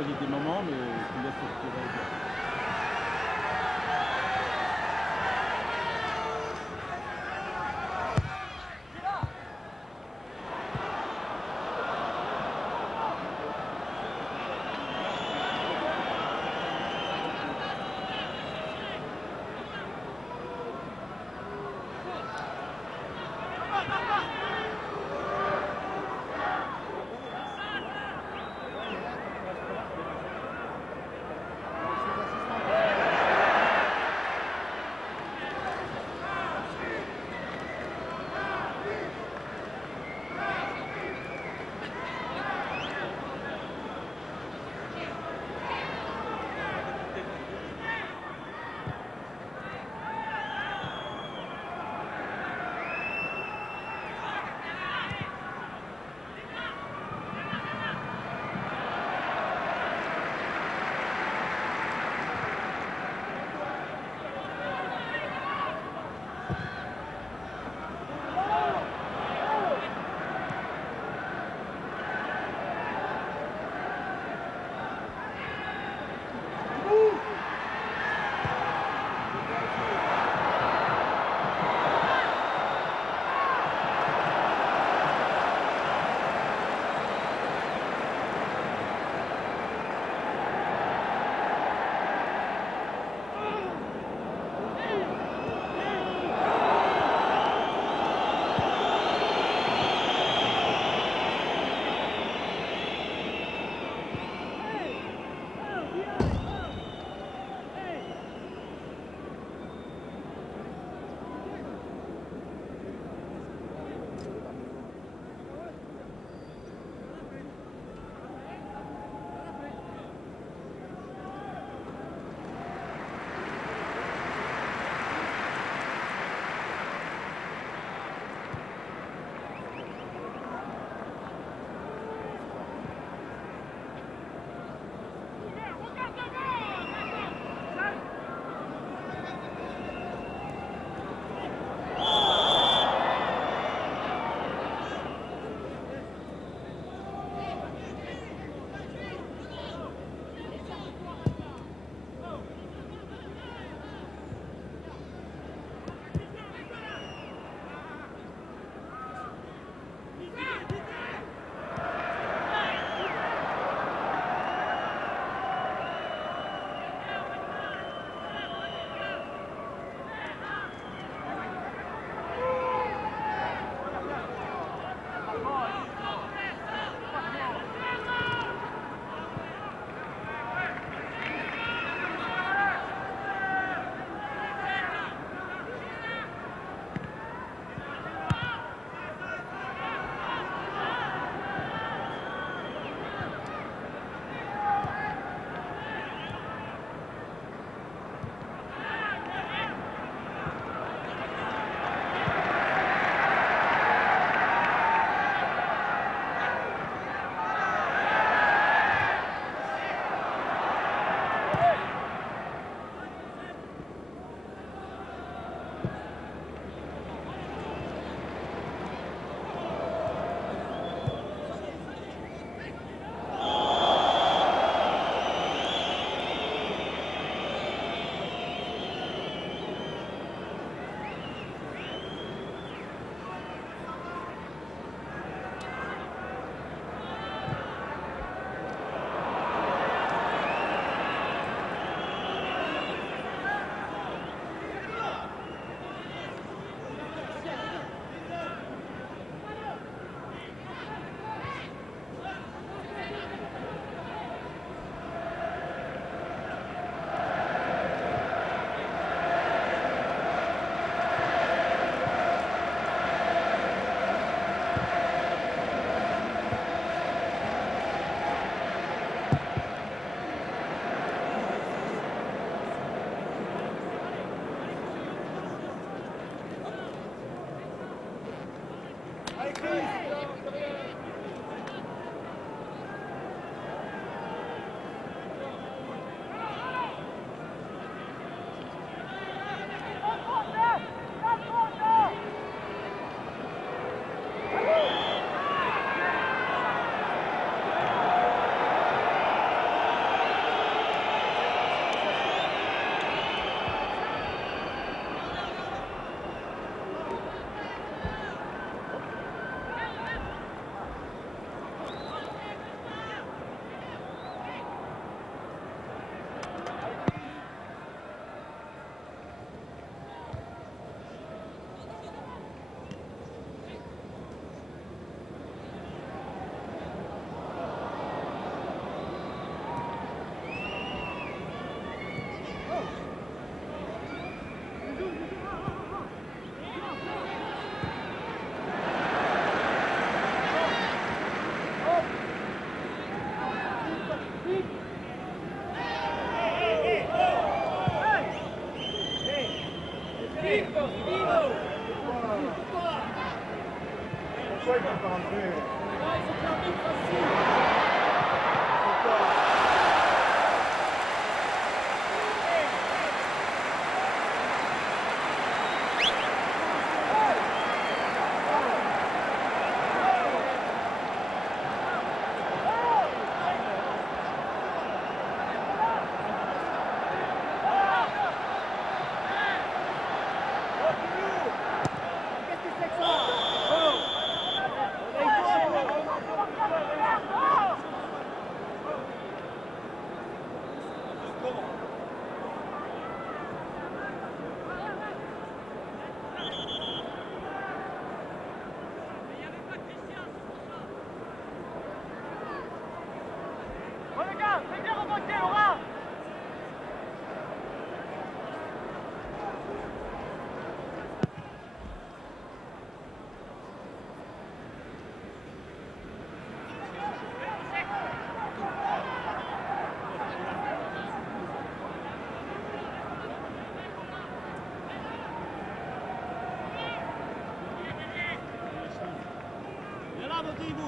fois il y a des moments, mais tu laisses respirer.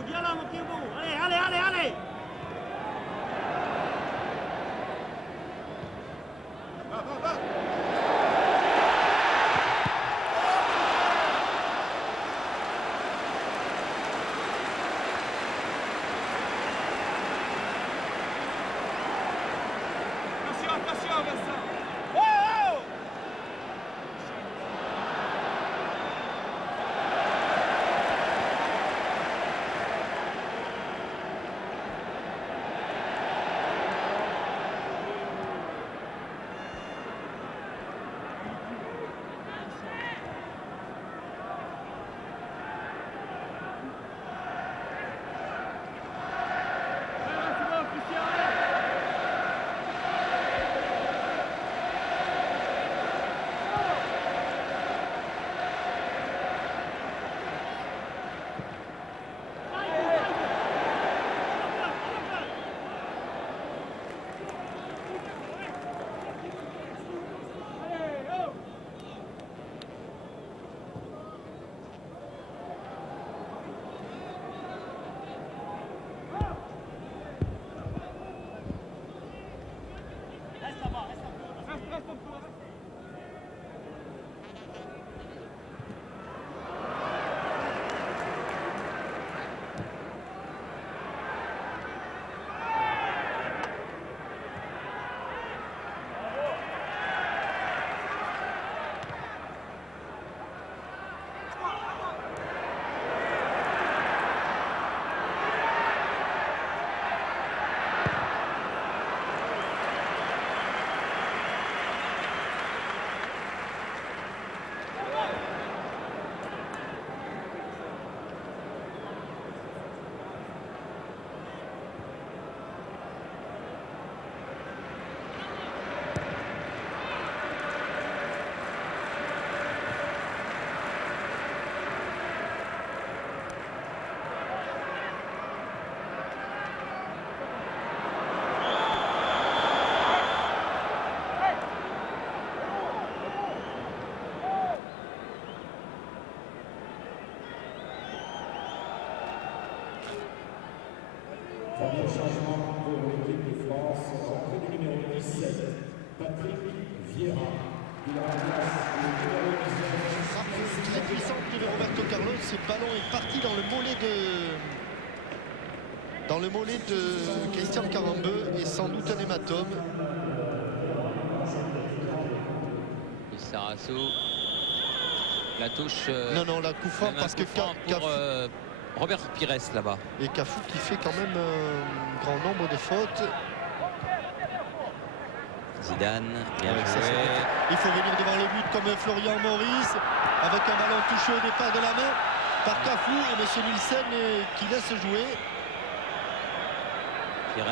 Viens là, mon petit bout. Allez, allez, allez, allez. Attention, Vincent. Premier changement pour l'équipe de France, rentrée du numéro 17, Patrick Vieira. Il remplace le numéro 19. Frappe très puissante de Roberto Carlos. Ce ballon est parti dans le mollet de Christian Carambeu et sans doute un hématome. Et Sarasso, la touche. Non, la coup franc parce que pour Robert Pires là-bas. Et Cafou qui fait quand même un grand nombre de fautes. Zidane, bien Ouais, joué. Il faut venir devant le but comme Florian Maurice avec un ballon touché au départ de la main par Cafou et M. Nielsen qui laisse jouer. Pires.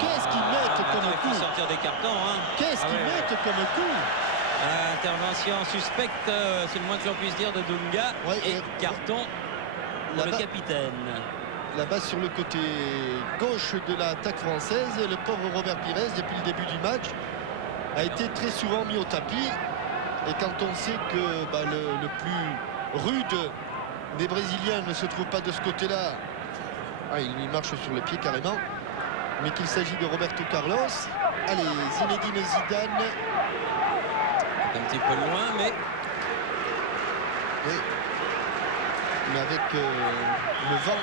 Qu'est-ce qu'ils mettent comme Il faut coup? sortir des cartons. Hein. Qu'est-ce qu'ils mettent comme coup? Intervention suspecte, c'est le moins que l'on puisse dire, de Dunga. Ouais, et carton pour le là-bas. capitaine. Là-bas sur le côté gauche de l'attaque française, le pauvre Robert Pires, depuis le début du match, a été très souvent mis au tapis. Et quand on sait que le plus rude des Brésiliens ne se trouve pas de ce côté-là, il lui marche sur le pied carrément, mais qu'il s'agit de Roberto Carlos. Allez, Zinedine Zidane. Un petit peu loin, mais Oui. Mais avec le vent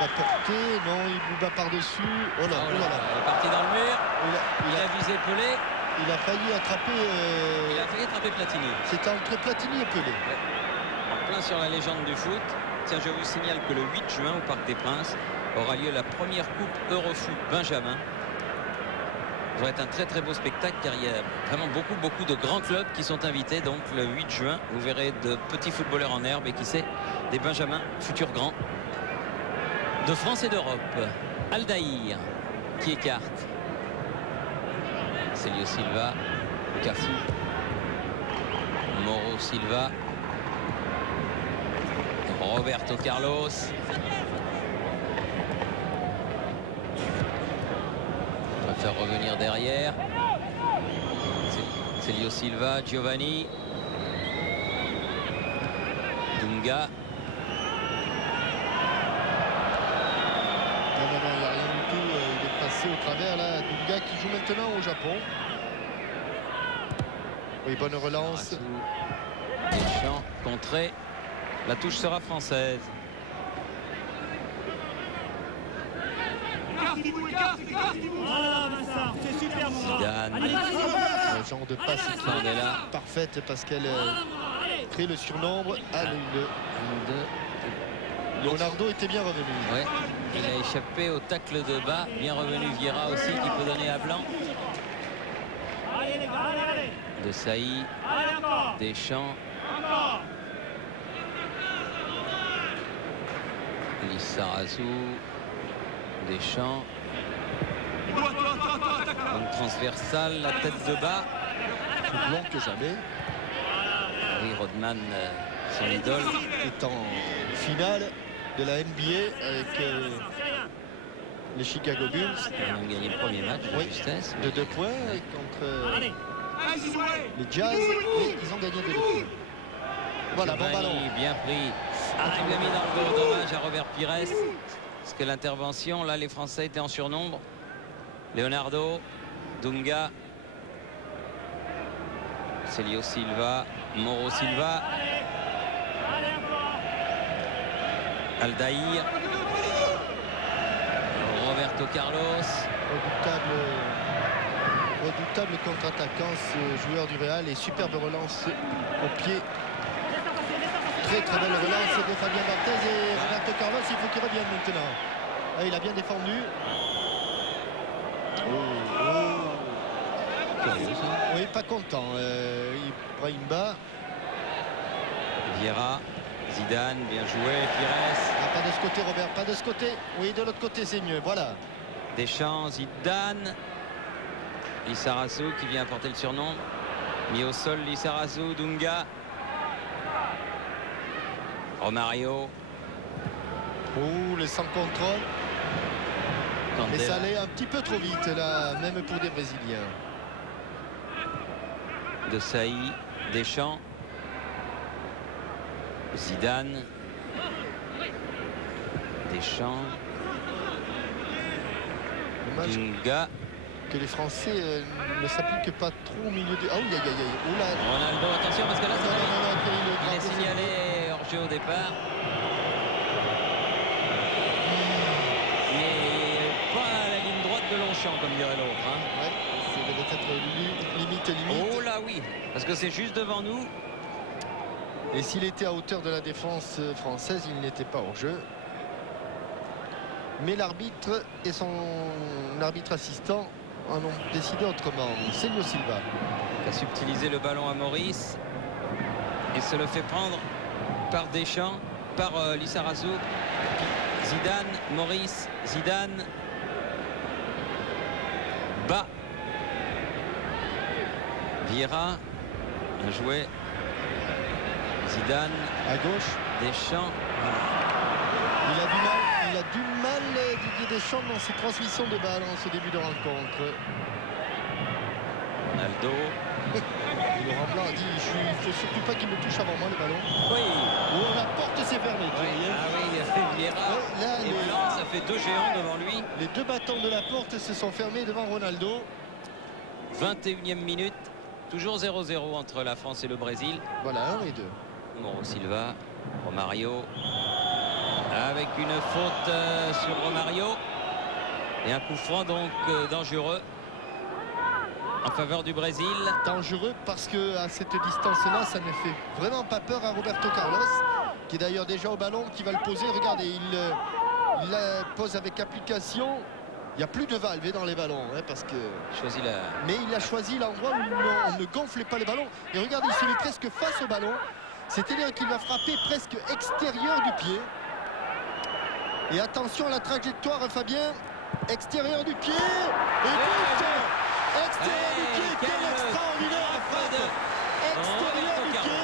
va porter, non, il bat par-dessus. Oh là, oh oh là là là, là. il est parti dans le mur. Il Il a, a visé Pelé. il a failli attraper. Il a failli attraper Platini. C'était entre Platini et Pelé. En plein sur la légende du foot. Tiens, je vous signale que le 8 juin au Parc des Princes aura lieu la première Coupe Eurofoot Benjamin. Ça va être un très très beau spectacle car il y a vraiment beaucoup de grands clubs qui sont invités. Donc le 8 juin, vous verrez de petits footballeurs en herbe et qui sait, des Benjamins, futurs grands de France et d'Europe. Aldaïr qui écarte. Célio Silva, Cafu, Mauro Silva, Roberto Carlos. On va faire revenir derrière. Célio Silva, Giovanni, Dunga. Non, il n'y a rien du tout. Il est passé au travers là. Dunga qui joue maintenant au Japon. Oui, bonne relance. Deschamps, contré. La touche sera française. Voilà, Vincent, c'est super, mon gars. Zidane. Allez, vas-y, Le genre de passe qui Candela. est parfaite parce qu'elle crée le surnombre. Allez, Leonardo était bien revenu. Ouais, il a échappé au tacle de bas. Bien revenu Vieira aussi qui peut donner à Blanc. allez, les gars, allez. De Sailly, Allez, encore. Deschamps, Encore. Lissarazu, Deschamps. Donc transversale, la tête de bas. Plus long que jamais. Oui, Rodman, son idole. Est en finale de la NBA avec les Chicago Bulls. On a gagné le premier match de Oui. justesse. De 2 points contre Allez. les Jazz. Et ils ont gagné de 2 points. Voilà, bon ballon. Giovanni, bien pris. Il l'a mis dans le dos. Dommage à Robert Pires. Parce que l'intervention, là, les Français étaient en surnombre. Leonardo, Dunga, Célio Silva, Mauro Silva, Allez, encore. Aldaïr, Roberto Carlos. Redoutable contre-attaquant, ce joueur du Real. Et superbe relance au pied. Très très belle relance de Fabien Barthez. Et Roberto Carlos, il faut qu'il revienne maintenant. Ah, il a bien défendu. Curieux, ça. Oui, pas content. Ibrahimba. Vieira, Zidane, bien joué. Pires, Ah, pas de ce côté, Robert, pas de ce côté. Oui, de l'autre côté, c'est mieux. Voilà. Deschamps, Zidane, Lissarazu qui vient apporter le surnom. Mis au sol, Lissarazu, Dunga, Romario, Oh, le sans contrôle. Mais ça Candela. allait un petit peu trop vite, là, même pour des Brésiliens. De Sailly, Deschamps, Zidane, Deschamps, Dommage Dunga, que les Français ne s'appliquent pas trop au milieu de... Ah oui, aïe, aïe, aïe. Oh là. Ronaldo, attention parce que là Non, non, non, non, le il est drapeau, c'est signalé hors-jeu au départ. Mais pas à la ligne droite de Longchamp comme dirait l'autre. Hein. Ouais, c'est peut-être limite. Oh là oui, parce que c'est juste devant nous. Et s'il était à hauteur de la défense française, il n'était pas hors jeu. Mais l'arbitre et son arbitre assistant en ont décidé autrement. Célio Silva. Qui a subtilisé le ballon à Maurice. Il se le fait prendre par Deschamps, par Lissarazu. Zidane, Maurice, Zidane. Bas. Vieira. Bien joué. Zidane, À gauche. Deschamps. Il a du mal, Didier Deschamps, dans ses transmissions de balles en ce début de rencontre. Ronaldo. Laurent Blanc a dit il faut surtout pas qu'il me touche avant moi le ballon. Oui. Oh, la porte s'est fermée. tu Oui. voyais. Ah oui, il a fait Vieira. Ouais, là, Et Blanc, ça fait 2 géants devant lui. les deux battants de la porte se sont fermés devant Ronaldo. 21e minute. Toujours 0-0 entre la France et le Brésil. Voilà, 1 et 2. Mauro Silva, Romario. Avec une faute sur Romario. Et un coup franc donc dangereux en faveur du Brésil. Dangereux parce que à cette distance-là, ça ne fait vraiment pas peur à Roberto Carlos, qui est d'ailleurs déjà au ballon, qui va le poser. Regardez, il la pose avec application. Il n'y a plus de valve dans les ballons, hein, parce que. Choisit la... Mais il a choisi l'endroit où on ne gonflait pas les ballons. Et regardez, il se met presque face au ballon. C'est-à-dire qu'il va frapper presque extérieur du pied. Et attention à la trajectoire, Fabien. Extérieur du pied. Et but. Extérieur du pied. Quel extraordinaire frappe. Extérieur du pied.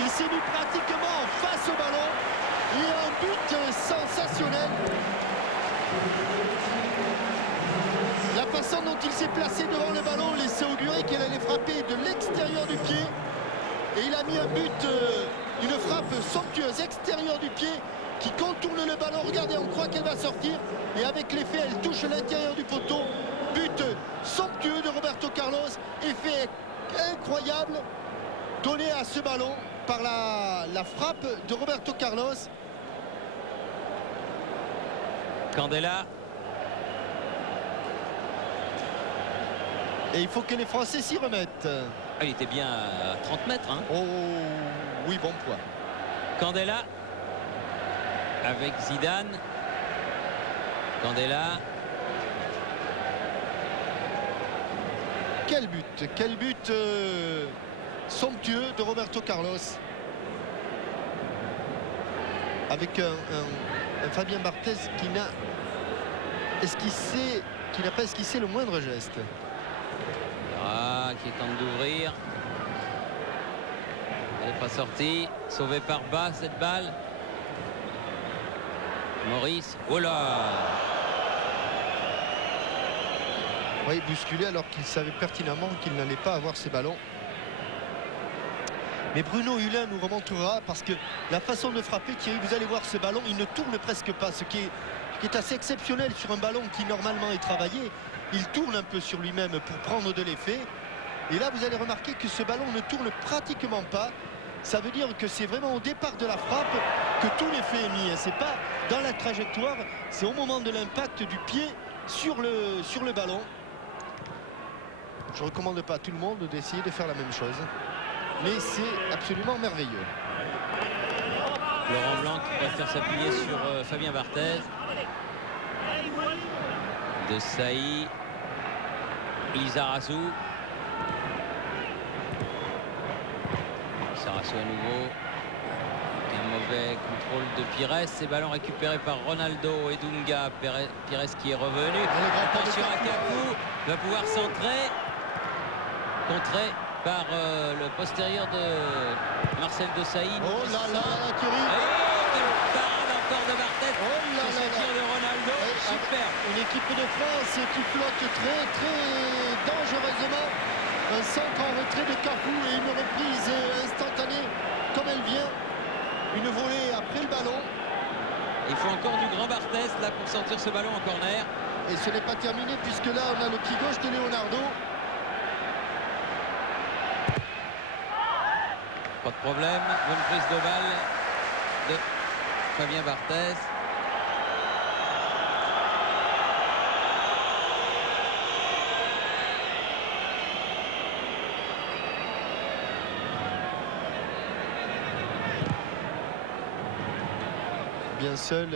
Il s'est mis pratiquement face au ballon. Et un but sensationnel. La façon dont il s'est placé devant le ballon laissait augurer qu'il allait frapper de l'extérieur du pied. Et il a mis un but, une frappe somptueuse extérieure du pied qui contourne le ballon. Regardez, on croit qu'elle va sortir. Et avec l'effet, elle touche l'intérieur du poteau. But somptueux de Roberto Carlos. Effet incroyable donné à ce ballon par la frappe de Roberto Carlos. Candela. Et il faut que les Français s'y remettent. Ah, il était bien à 30 mètres. Hein. Oh oui, bon poids. Candela. Avec Zidane. Candela. Quel but somptueux de Roberto Carlos. Avec un Fabien Barthez qui n'a pas esquissé le moindre geste. Ah, qui tente d'ouvrir. Elle n'est pas sortie. Sauvée par bas cette balle. Maurice. Oh là! Oui, bousculé alors qu'il savait pertinemment qu'il n'allait pas avoir ces ballons. Mais Bruno Hulin nous remontera parce que la façon de frapper, Thierry, vous allez voir ce ballon, il ne tourne presque pas, ce qui est assez exceptionnel sur un ballon qui normalement est travaillé. Il tourne un peu sur lui-même pour prendre de l'effet. Et là, vous allez remarquer que ce ballon ne tourne pratiquement pas. Ça veut dire que c'est vraiment au départ de la frappe que tout l'effet est mis. C'est pas dans la trajectoire, c'est au moment de l'impact du pied sur le ballon. Je ne recommande pas à tout le monde d'essayer de faire la même chose. Mais c'est absolument merveilleux. Laurent Blanc qui préfère s'appuyer sur Fabien Barthez. De Sailly. Lizarazu. Lizarazu à nouveau. Un mauvais contrôle de Pires. Ces ballons récupérés par Ronaldo et Dunga. Pires qui est revenu. Attention à Cafu. Va pouvoir centrer. Contré par le postérieur de Marcel Desailly. Oh là là, Thierry. Et quelle parade encore de Barthez. Oh là Sur ce là tir de Ronaldo. Super. Une équipe de France qui flotte très dangereusement. Un centre en retrait de Cafu et une reprise instantanée comme elle vient. Une volée après le ballon. Il faut encore du grand Barthez là pour sortir ce ballon en corner. Et ce n'est pas terminé puisque là on a le pied gauche de Leonardo. Pas de problème. Bonne prise de balle de Fabien Barthez. Bien seul,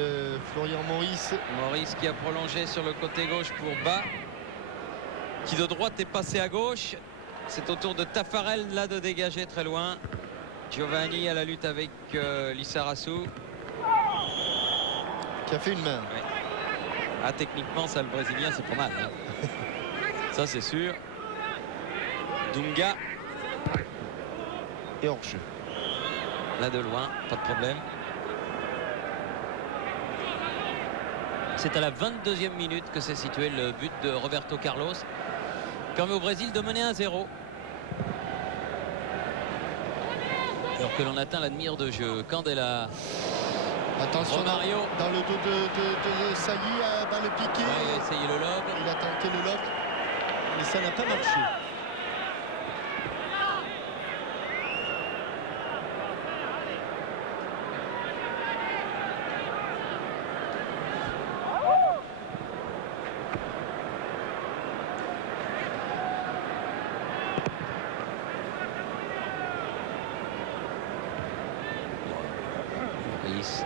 Florian Maurice. Maurice qui a prolongé sur le côté gauche pour Bas. Qui de droite est passé à gauche. C'est au tour de Taffarel là de dégager très loin. Giovanni à la lutte avec Lizarazu. Qui a fait une main. Oui. Ah, techniquement, ça, le Brésilien, c'est pas mal. Hein. Ça, c'est sûr. Dunga. et hors-jeu. Là de loin, pas de problème. C'est à la 22e minute que s'est situé le but de Roberto Carlos. Permet au Brésil de mener 1-0. Alors que l'on atteint la demi-heure de jeu. Candela. Attention Romario. dans le dos de Sailly, balle piquée. Ouais, il a essayé le lob. Il a tenté le lob, mais ça n'a pas marché.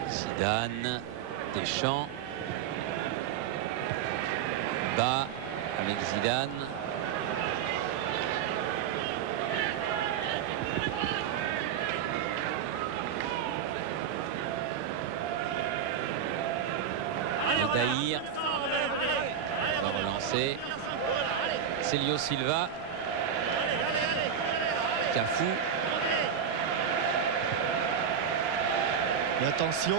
Zidane, Deschamps, bas avec Zidane. Daïr va relancer. Célio Silva, Cafu. Mais attention,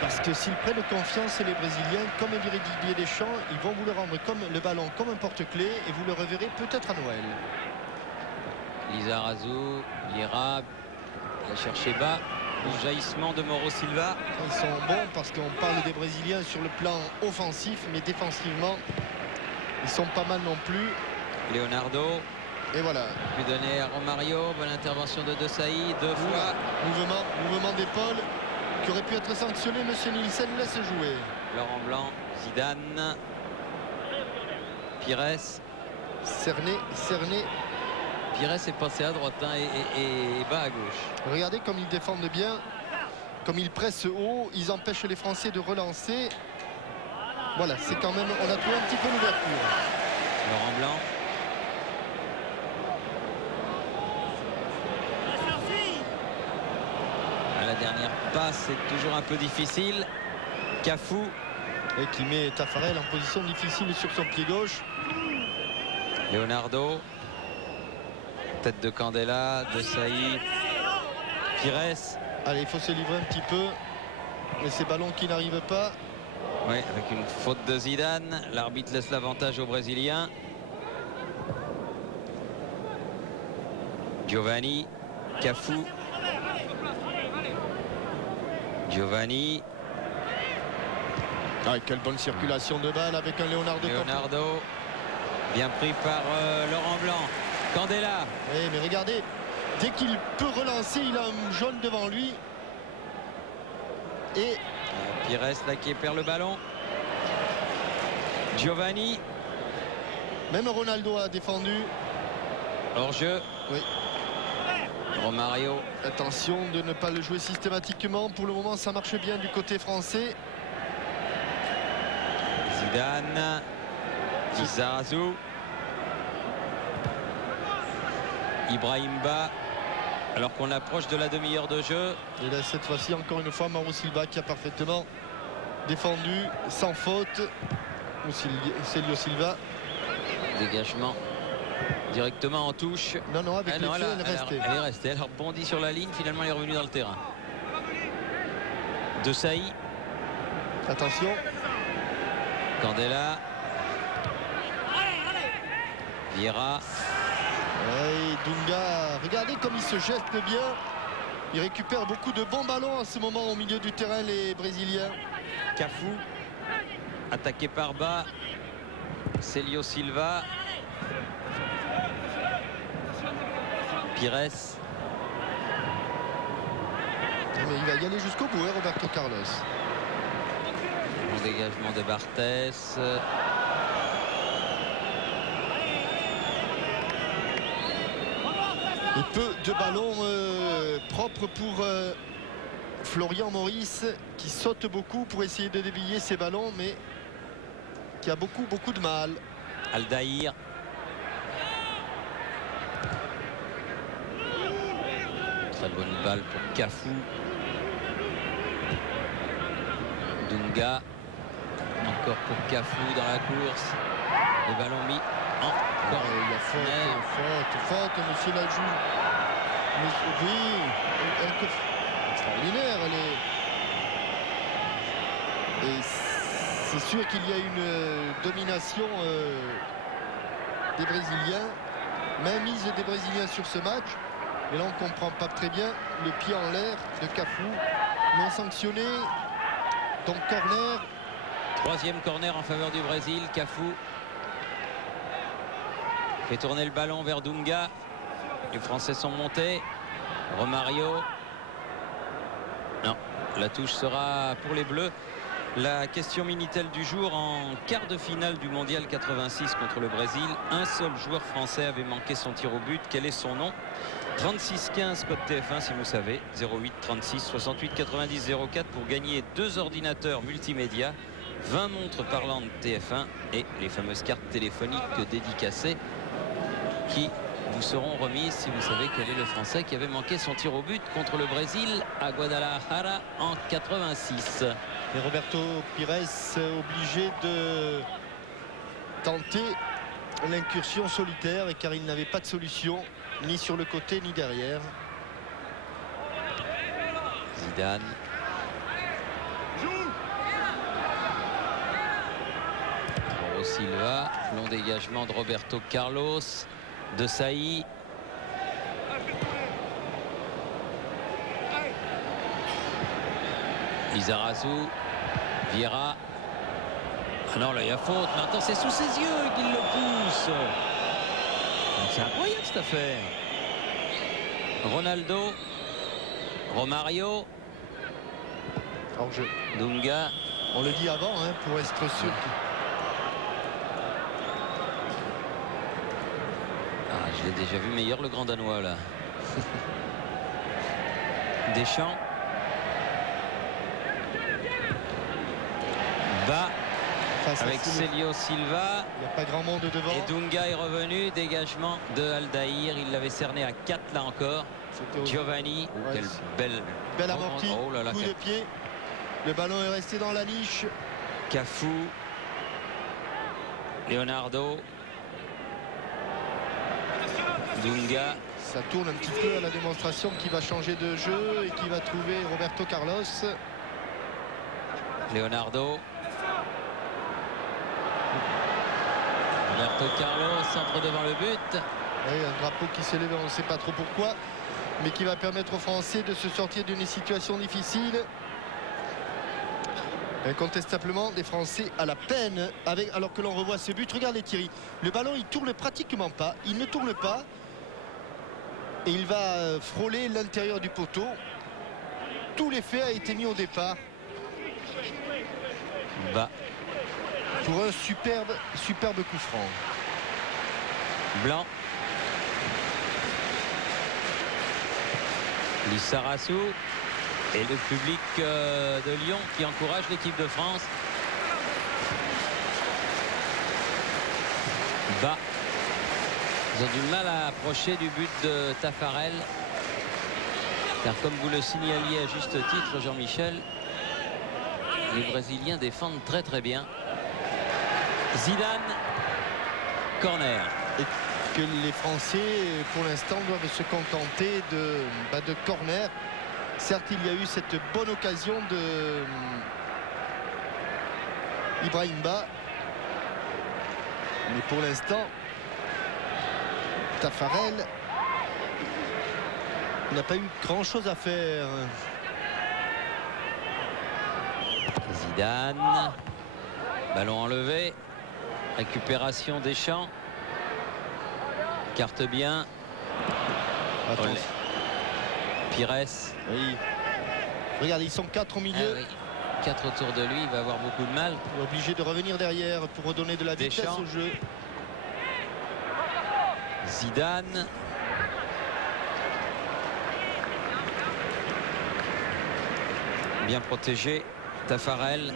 parce que s'ils prennent confiance, les Brésiliens, comme dirait Didier Deschamps, ils vont vous le rendre comme le ballon, comme un porte-clés, et vous le reverrez peut-être à Noël. Lizarazu, Vieira, il a cherché bas. Le jaillissement de Mauro Silva. Ils sont bons parce qu'on parle des Brésiliens sur le plan offensif, mais défensivement, ils sont pas mal non plus. Leonardo. Et voilà. Lui donner à Romario. Bonne intervention de Sailly. Deux fois. Mouvement d'épaule qui aurait pu être sanctionné. Monsieur Nielsen laisse jouer. Laurent Blanc, Zidane, Pires. Cerné. Pires est passé à droite hein, et bas à gauche. Regardez comme ils défendent bien, comme ils pressent haut, ils empêchent les Français de relancer. Voilà, c'est quand même, on a trouvé un petit peu l'ouverture. Laurent Blanc. À la dernière passe, c'est toujours un peu difficile. Cafu. Et qui met Taffarel en position difficile sur son pied gauche. Leonardo. Tête de Candela, de Sailly, Pires. Allez, il faut se livrer un petit peu. Mais ces ballons qui n'arrivent pas. Oui, avec une faute de Zidane. L'arbitre laisse l'avantage aux Brésiliens. Giovanni, Cafu. Giovanni. Ah, quelle bonne circulation de balle avec un Leonardo. Leonardo. Bien pris par Laurent Blanc. Candela. Oui, mais regardez, dès qu'il peut relancer, il a un jaune devant lui. Et Pires là qui perd le ballon. Giovanni. même Ronaldo a défendu. Hors-jeu. Oui. Romario. Attention de ne pas le jouer systématiquement. Pour le moment, ça marche bien du côté français. Zidane. Lizarazu. Ibrahim Ba, alors qu'on approche de la demi-heure de jeu. Et là, cette fois-ci, encore une fois, Mauro Silva qui a parfaitement défendu, sans faute. Ou Célio Silva. Dégagement directement en touche. Non, avec le pied, elle est restée. Elle est restée. Elle rebondit sur la ligne. Finalement, elle est revenue dans le terrain. De Sailly. Attention. Candela. Vieira. Et Dunga, regardez comme il se geste bien. Il récupère beaucoup de bons ballons en ce moment au milieu du terrain, les Brésiliens. Cafu. Attaqué par bas. Célio Silva. Pires. Mais il va y aller jusqu'au bout, hein, Roberto Carlos. Bon dégagement de Barthès. Et peu de ballons propres pour Florian Maurice, qui saute beaucoup pour essayer de dévier ses ballons, mais qui a beaucoup de mal. Aldaïr. Très bonne balle pour Cafu. Dunga. Encore pour Cafu dans la course. Le ballon mis en corner. Il y a faute, monsieur Lajou. Oui, extraordinaire. Et c'est sûr qu'il y a une domination des Brésiliens, mainmise des Brésiliens sur ce match. Mais là, on ne comprend pas très bien le pied en l'air de Cafu, non sanctionné. Donc corner. Troisième corner en faveur du Brésil. Cafu fait tourner le ballon vers Dunga. Les Français sont montés. Romario. Non, la touche sera pour les Bleus. La question Minitel du jour: en quart de finale du mondial 86 contre le Brésil, un seul joueur français avait manqué son tir au but. Quel est son nom? 3615 code TF1 si vous savez. 08 36 68 90 04 pour gagner 2 ordinateurs multimédia, 20 montres parlantes TF1 et les fameuses cartes téléphoniques dédicacées qui vous seront remises si vous savez quel est le Français qui avait manqué son tir au but contre le Brésil à Guadalajara en 86. Et Roberto Pires obligé de tenter l'incursion solitaire, et car il n'avait pas de solution ni sur le côté ni derrière. Zidane. Mauro Silva, long dégagement de Roberto Carlos, de Saï. Lizarazu, Vieira. Ah non, là il y a faute. Mais attends, c'est sous ses yeux qu'il le pousse. C'est incroyable cette affaire. Ronaldo, Romario, Hors-jeu. Dunga. On le dit avant, hein, pour être sûr. Ah, je l'ai déjà vu meilleur, le grand Danois là. Deschamps. Bas avec Célio Silva. Il n'y a pas grand monde devant. Et Dunga est revenu. Dégagement de Aldaïr. Il l'avait cerné à 4 là encore. Giovanni. Ouais, quelle belle amortie. Oh là là, coup de pied. Le ballon est resté dans la niche. Cafu. Leonardo. Dunga. Ça tourne un petit peu à la démonstration qui va changer de jeu et qui va trouver Roberto Carlos. Leonardo. Roberto Carlos entre devant le but. Oui, un drapeau qui s'élève, on ne sait pas trop pourquoi, mais qui va permettre aux Français de se sortir d'une situation difficile. Incontestablement, des Français à la peine, alors que l'on revoit ce but. Regardez Thierry, le ballon il tourne pratiquement pas, il ne tourne pas. Et il va frôler l'intérieur du poteau. Tout l'effet a été mis au départ. Bas. Pour un superbe coup franc. Blanc. Lissarazu. Et le public de Lyon qui encourage l'équipe de France. Bas. Ils ont du mal à approcher du but de Taffarel. Car comme vous le signaliez à juste titre, Jean-Michel, les Brésiliens défendent très très bien. Zidane, corner. Et que les Français, pour l'instant, doivent se contenter de corner. Certes, il y a eu cette bonne occasion de Ibrahim Ba. Mais pour l'instant, Taffarel n'a pas eu grand-chose à faire. Zidane. Ballon enlevé. Récupération Deschamps. Carte bien. Attention. Pires. Oui. Regardez, ils sont 4 au milieu. Ah oui. 4 autour de lui, il va avoir beaucoup de mal. Il est obligé de revenir derrière pour redonner de la vitesse Deschamps. au jeu. Zidane. Bien protégé. Taffarel.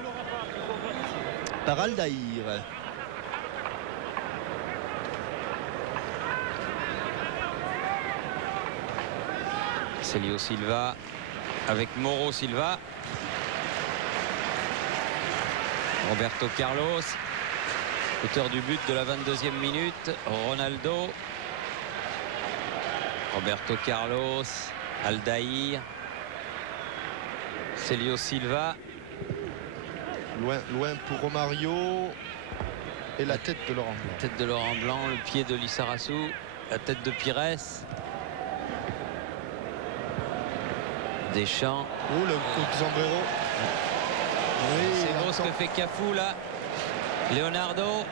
Par Aldaïr. Célio Silva avec Mauro Silva. Roberto Carlos, auteur du but de la 22e minute. Ronaldo. Roberto Carlos, Aldair, Célio Silva. Loin pour Romario. Et la tête de Laurent Blanc. Tête de Laurent Blanc, le pied de Lissarazu, la tête de Pires. Deschamps. Oh, le coup de sombrero. Oui, C'est beau ce attends. que fait Cafu là. Leonardo.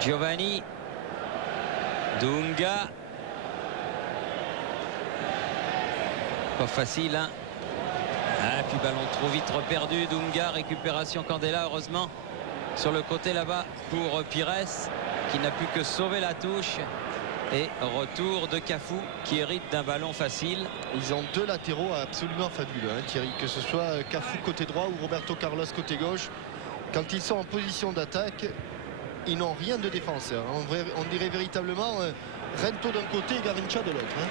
Giovanni. Dunga. Pas facile, hein. Ah, puis ballon trop vite reperdu. Dunga, récupération Candela, heureusement. Sur le côté là-bas pour Pires, qui n'a plus que sauver la touche. Et retour de Cafu, qui hérite d'un ballon facile. Ils ont deux latéraux absolument fabuleux, hein, Thierry, que ce soit Cafu côté droit ou Roberto Carlos côté gauche. Quand ils sont en position d'attaque, ils n'ont rien de défenseur. On dirait véritablement Rento d'un côté et Garrincha de l'autre. Hein.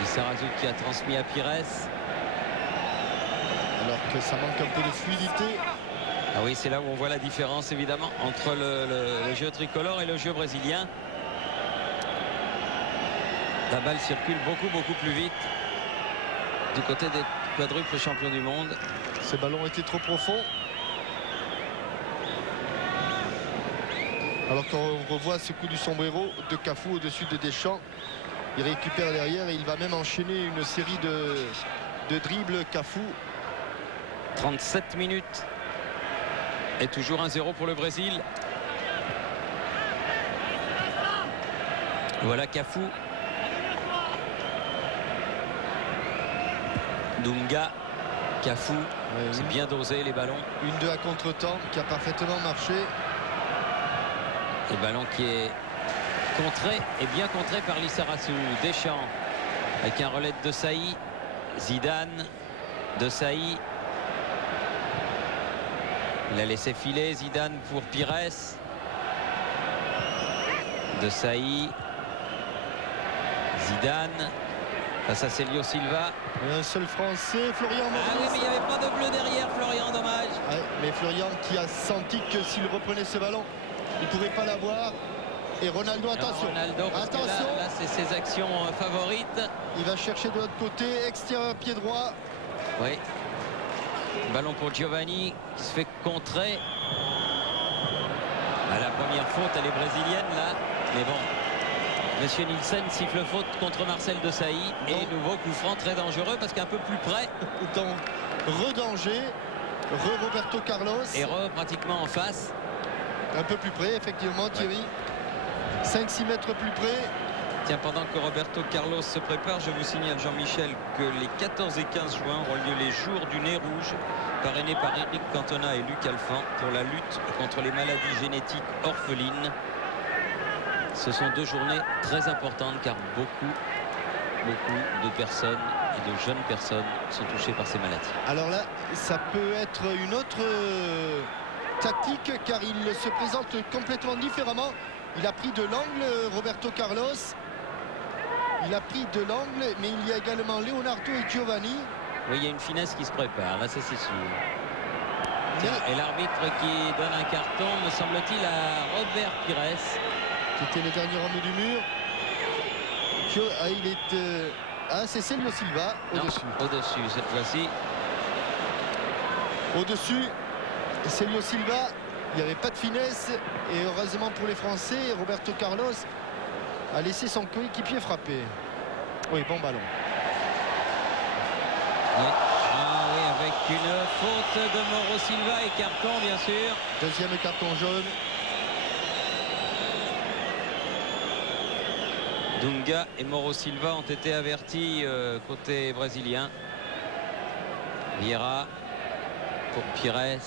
Lissarazu qui a transmis à Pires. Alors que ça manque un peu de fluidité. Ah oui, c'est là où on voit la différence évidemment entre le jeu tricolore et le jeu brésilien. La balle circule beaucoup plus vite du côté des quadruples champions du monde. Ce ballon était trop profond. Alors qu'on revoit ce coup du sombrero de Cafu au-dessus de Deschamps. Il récupère derrière et il va même enchaîner une série de dribbles Cafu. 37 minutes. Et toujours 1-0 pour le Brésil. Voilà Cafu. Dunga. Cafu. C'est bien dosé les ballons. Une 2 à contre-temps qui a parfaitement marché. Le ballon qui est contré et bien contré par Lissarazu. Deschamps avec un relais de Saï. Zidane. De Saï. Il a laissé filer Zidane pour Pires. De Saï. Zidane. Face à Célio Silva. Un seul Français, Florian Maurice. Ah oui, mais il n'y avait pas de bleu derrière, Florian, dommage. Ouais, mais Florian qui a senti que s'il reprenait ce ballon, il ne pourrait pas l'avoir. Et Ronaldo, attention. Ronaldo, parce que attention. là c'est ses actions favorites. Il va chercher de l'autre côté, extérieur pied droit. Oui. Ballon pour Giovanni qui se fait contrer. Ah, la première faute, elle est brésilienne là. Mais bon, Monsieur Nielsen siffle faute contre Marcel de Sailly. Et nouveau coup franc très dangereux parce qu'un peu plus près. Donc, redanger. Roberto Carlos. Et pratiquement en face. Un peu plus près, effectivement, Thierry. 5-6 mètres plus près. Tiens, pendant que Roberto Carlos se prépare, je vous signale, Jean-Michel, que les 14 et 15 juin auront lieu les Jours du Nez Rouge, parrainés par Eric Cantona et Luc Alphand pour la lutte contre les maladies génétiques orphelines. Ce sont 2 journées très importantes car beaucoup de personnes et de jeunes personnes sont touchées par ces maladies. Alors là, ça peut être une autre tactique car il se présente complètement différemment. Il a pris de l'angle, Roberto Carlos. Il a pris de l'angle, mais il y a également Leonardo et Giovanni. Oui, il y a une finesse qui se prépare, là ça c'est sûr. Mais... Et l'arbitre qui donne un carton, me semble-t-il, à Robert Pires. Qui était le dernier homme du mur. Il est... c'est Célio Silva, au-dessus. Au-dessus, cette fois-ci. Au-dessus, Célio Silva, il n'y avait pas de finesse. Et heureusement pour les Français, Roberto Carlos a laissé son coéquipier frapper. Oui, bon ballon. Oui. Ah oui, avec une faute de Mauro Silva et carton, bien sûr. Deuxième carton jaune. Dunga et Mauro Silva ont été avertis côté brésilien. Vieira pour Pires.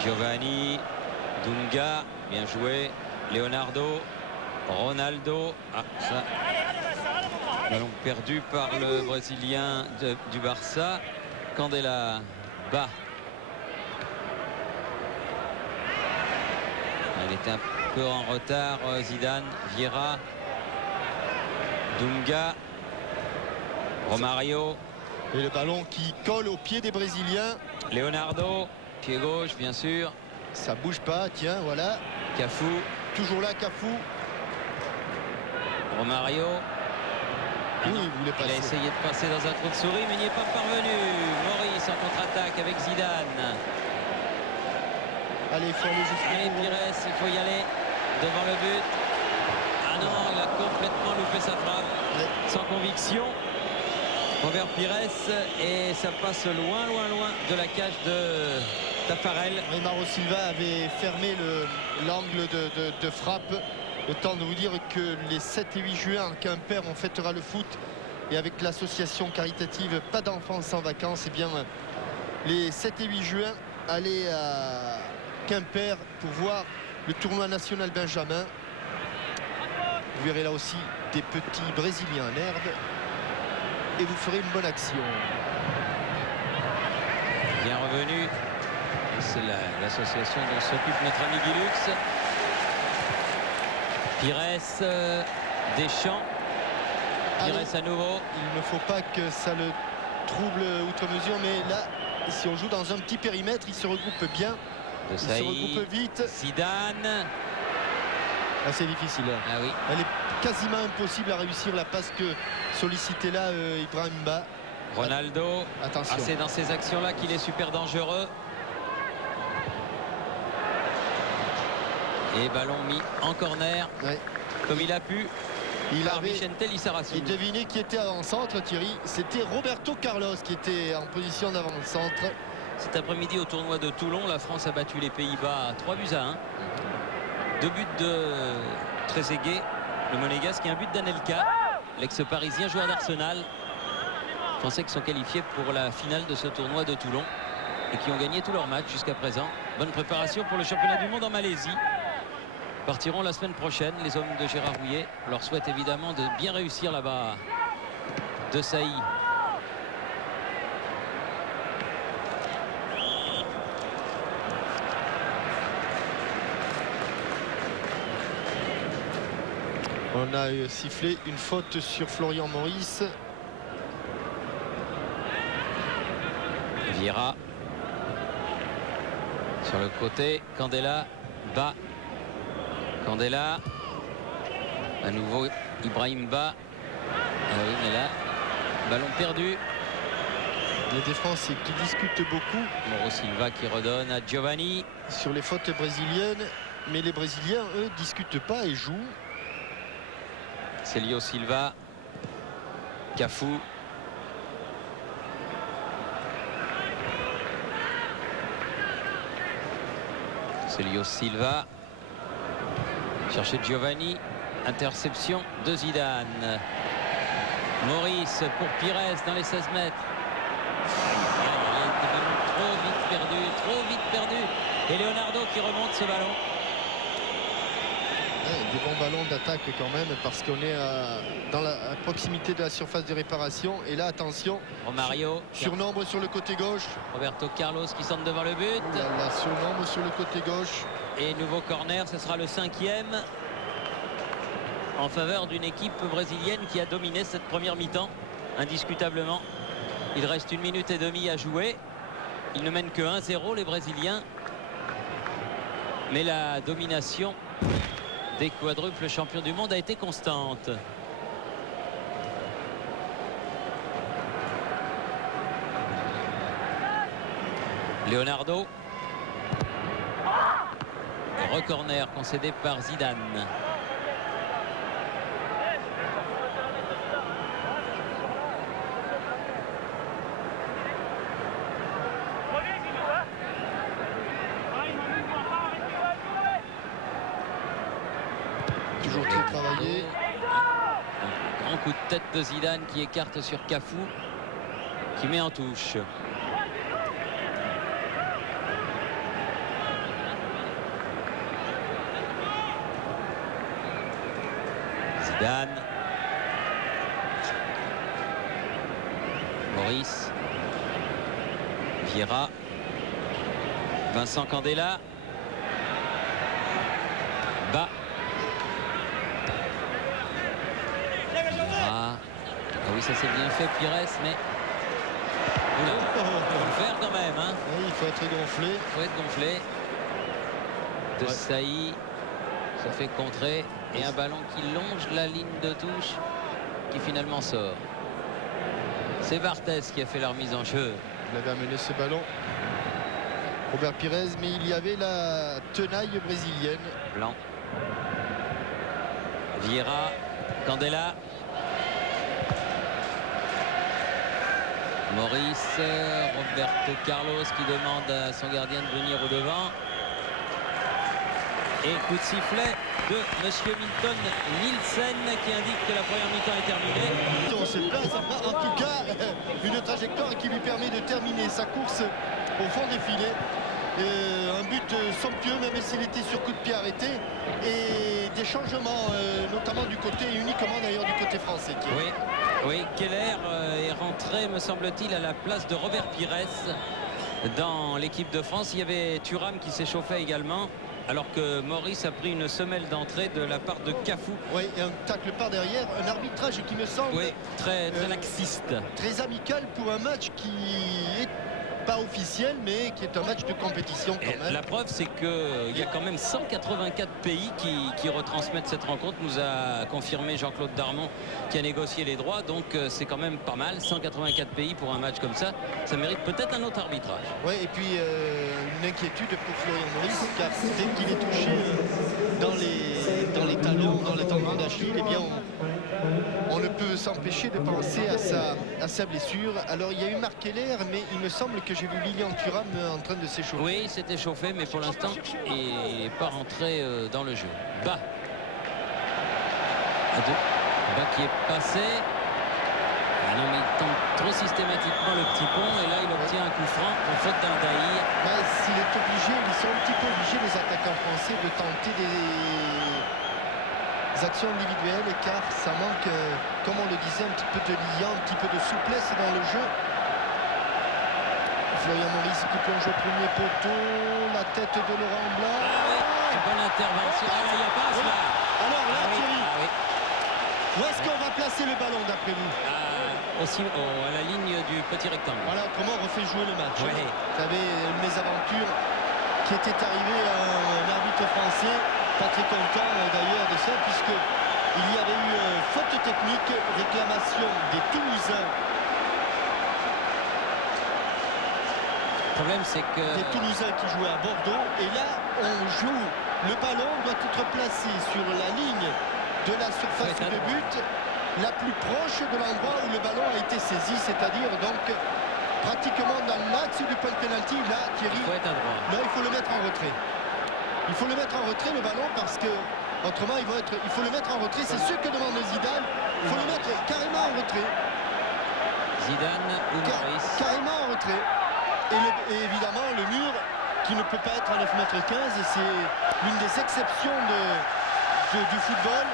Giovanni. Dunga, bien joué. Leonardo. Ronaldo. Ah, ça. Ballon perdu par le Brésilien du Barça. Candela bas. Il était un peu en retard, Zidane. Vieira. Dunga. Romario. Et le ballon qui colle au pied des Brésiliens. Leonardo. Pied gauche, bien sûr. Ça bouge pas, tiens, voilà. Cafu, Toujours là, Cafu. Romario. Oui, il voulait Il a passer. essayé de passer dans un trou de souris, mais n'y est pas parvenu. Maurice en contre-attaque avec Zidane. Allez, il faut aller Allez, jusqu'au bout. Pires, il faut y aller devant le but. Ah non, il a complètement loupé sa frappe. Ouais. Sans conviction. Robert Pires, et ça passe loin, loin, loin de la cage de Taffarel. Oui, Mauro Silva avait fermé l'angle de frappe. Le temps de vous dire que les 7 et 8 juin à Quimper, on fêtera le foot. Et avec l'association caritative Pas d'enfants sans vacances, eh bien, les 7 et 8 juin, allez à Quimper pour voir le tournoi national Benjamin. Vous verrez là aussi des petits Brésiliens en herbe. Et vous ferez une bonne action. Bien revenu. C'est l'association dont s'occupe notre ami Guilux. Pires, Deschamps. Pires Allez. à nouveau. Il ne faut pas que ça le trouble outre mesure, mais là, si on joue dans un petit périmètre, il se regroupe bien, De il se Saï. regroupe vite. Zidane. Ah, c'est difficile. Hein. Ah oui. Elle est quasiment impossible à réussir la passe que sollicitait là Ibrahimba. Ronaldo. Attention. Ah, c'est dans ces actions-là qu'il est super dangereux. Et ballon mis en corner, Ouais. comme il a pu, Il par avait Vicente Lizarazu. et devinez qui était avant-centre, Thierry. C'était Roberto Carlos qui était en position d'avant-centre. Cet après-midi au tournoi de Toulon, la France a battu les Pays-Bas 3-1. 2 buts de Trezeguet, le Monégasque, et un but d'Anelka, l'ex-parisien joueur d'Arsenal. Français qui sont qualifiés pour la finale de ce tournoi de Toulon et qui ont gagné tous leurs matchs jusqu'à présent. Bonne préparation pour le championnat du monde en Malaisie. Partiront la semaine prochaine. Les hommes de Gérard Rouillet leur souhaitent évidemment de bien réussir là-bas. De Saï. On a sifflé une faute sur Florian Maurice. Vieira. Sur le côté, Candela bas. Candela. À nouveau Ibrahim Ba. Ah oui, mais là, ballon perdu. Les défenses qui discutent beaucoup Mauro Silva qui redonne à Giovanni. sur les fautes brésiliennes. Mais les Brésiliens, eux, discutent pas et jouent. Célio Silva. Cafu. Célio Silva. Chercher Giovanni. Interception de Zidane. Maurice pour Pires dans les 16 mètres. Trop vite perdu. Et Leonardo qui remonte ce ballon. Ouais, des bons ballons d'attaque quand même, parce qu'on est dans la proximité de la surface de réparation. Et là, attention, Romario. surnombre sur le côté gauche. Roberto Carlos qui centre devant le but. Ouh là là, surnombre sur le côté gauche. Et nouveau corner, ce sera le 5e en faveur d'une équipe brésilienne qui a dominé cette première mi-temps indiscutablement. Il reste 1 minute et demie à jouer. Ils ne mènent que 1-0 les Brésiliens. Mais la domination des quadruples champions du monde a été constante. Leonardo. Recorner concédé par Zidane. Toujours très travaillé. Un grand coup de tête de Zidane qui écarte sur Cafu, qui met en touche. Zidane. Maurice. Vieira. Vincent Candela. Bas. Ah oui, ça c'est bien fait, Pires, mais oula, faut le faire quand même, hein. Oui, il faut être gonflé. Faut être gonflé. de Saï se fait contrer et un ballon qui longe la ligne de touche qui finalement sort. C'est Barthez qui a fait la remise en jeu. Il avait amené ce ballon, Robert Pires, mais il y avait la tenaille brésilienne. Blanc. Vieira, Candela. Maurice, Roberto Carlos qui demande à son gardien de venir au devant. Et coup de sifflet de Monsieur Milton Nielsen qui indique que la première mi-temps est terminée. On se place, en tout cas, une trajectoire qui lui permet de terminer sa course au fond des filets. Un but somptueux, même s'il était sur coup de pied arrêté. Et des changements, notamment du côté, uniquement d'ailleurs du côté français. Oui, Keller est rentré, me semble-t-il, à la place de Robert Pires dans l'équipe de France. Il y avait Thuram qui s'échauffait également, alors que Maurice a pris une semelle d'entrée de la part de Cafu. Oui, et un tacle par derrière, un arbitrage qui me semble très laxiste. Très amical pour un match qui est pas officiel, mais qui est un match de compétition quand même. La preuve, c'est qu'il y a quand même 184 pays qui retransmettent cette rencontre, nous a confirmé Jean-Claude Darmon qui a négocié les droits, donc c'est quand même pas mal. 184 pays pour un match comme ça, ça mérite peut-être un autre arbitrage. Oui, et puis une inquiétude pour Florian Maurice, car dès qu'il est touché dans les talons, dans les tendons d'Achille, eh bien on ne peut s'empêcher de penser à sa blessure. Alors il y a eu Marc Keller, mais il me semble que j'ai vu Lilian Thuram en train de s'échauffer. Oui, il s'est échauffé, mais pour l'instant il n'est pas rentré dans le jeu. Bas qui est passé. Ah non, mais il tente trop systématiquement le petit pont, et là il obtient un coup franc en faute d'Aldaïr. S'il est obligé, ils sont un petit peu obligés, les attaquants français, de tenter des actions individuelles, car ça manque, comme on le disait, un petit peu de liant, un petit peu de souplesse dans le jeu. Florian Maurice qui plonge au premier poteau, la tête de Laurent Blanc. Bonne intervention. Là, il y a pas là. Alors là, Thierry, où est-ce qu'on va placer le ballon d'après vous? Aussi à la ligne du petit rectangle. Voilà comment on refait jouer le match. Oui. Vous savez, une mésaventure qui était arrivée à un arbitre français, pas très content d'ailleurs de ça, puisque il y avait eu faute technique, réclamation des Toulousains. Le problème, c'est que Des Toulousains qui jouaient à Bordeaux, et là on joue, le ballon doit être placé sur la ligne de la surface de but la plus proche de l'endroit où le ballon a été saisi, c'est-à-dire donc pratiquement dans l'axe du point de pénalty. Là, Thierry, il faut être à droite. Là, il faut le mettre en retrait. Il faut le mettre en retrait, le ballon, parce que autrement il faut le mettre en retrait. C'est ce que demande Zidane. Il faut le mettre carrément en retrait. Zidane ou Maurice. Carrément en retrait. Et évidemment le mur qui ne peut pas être à 9,15 m, et c'est l'une des exceptions du football.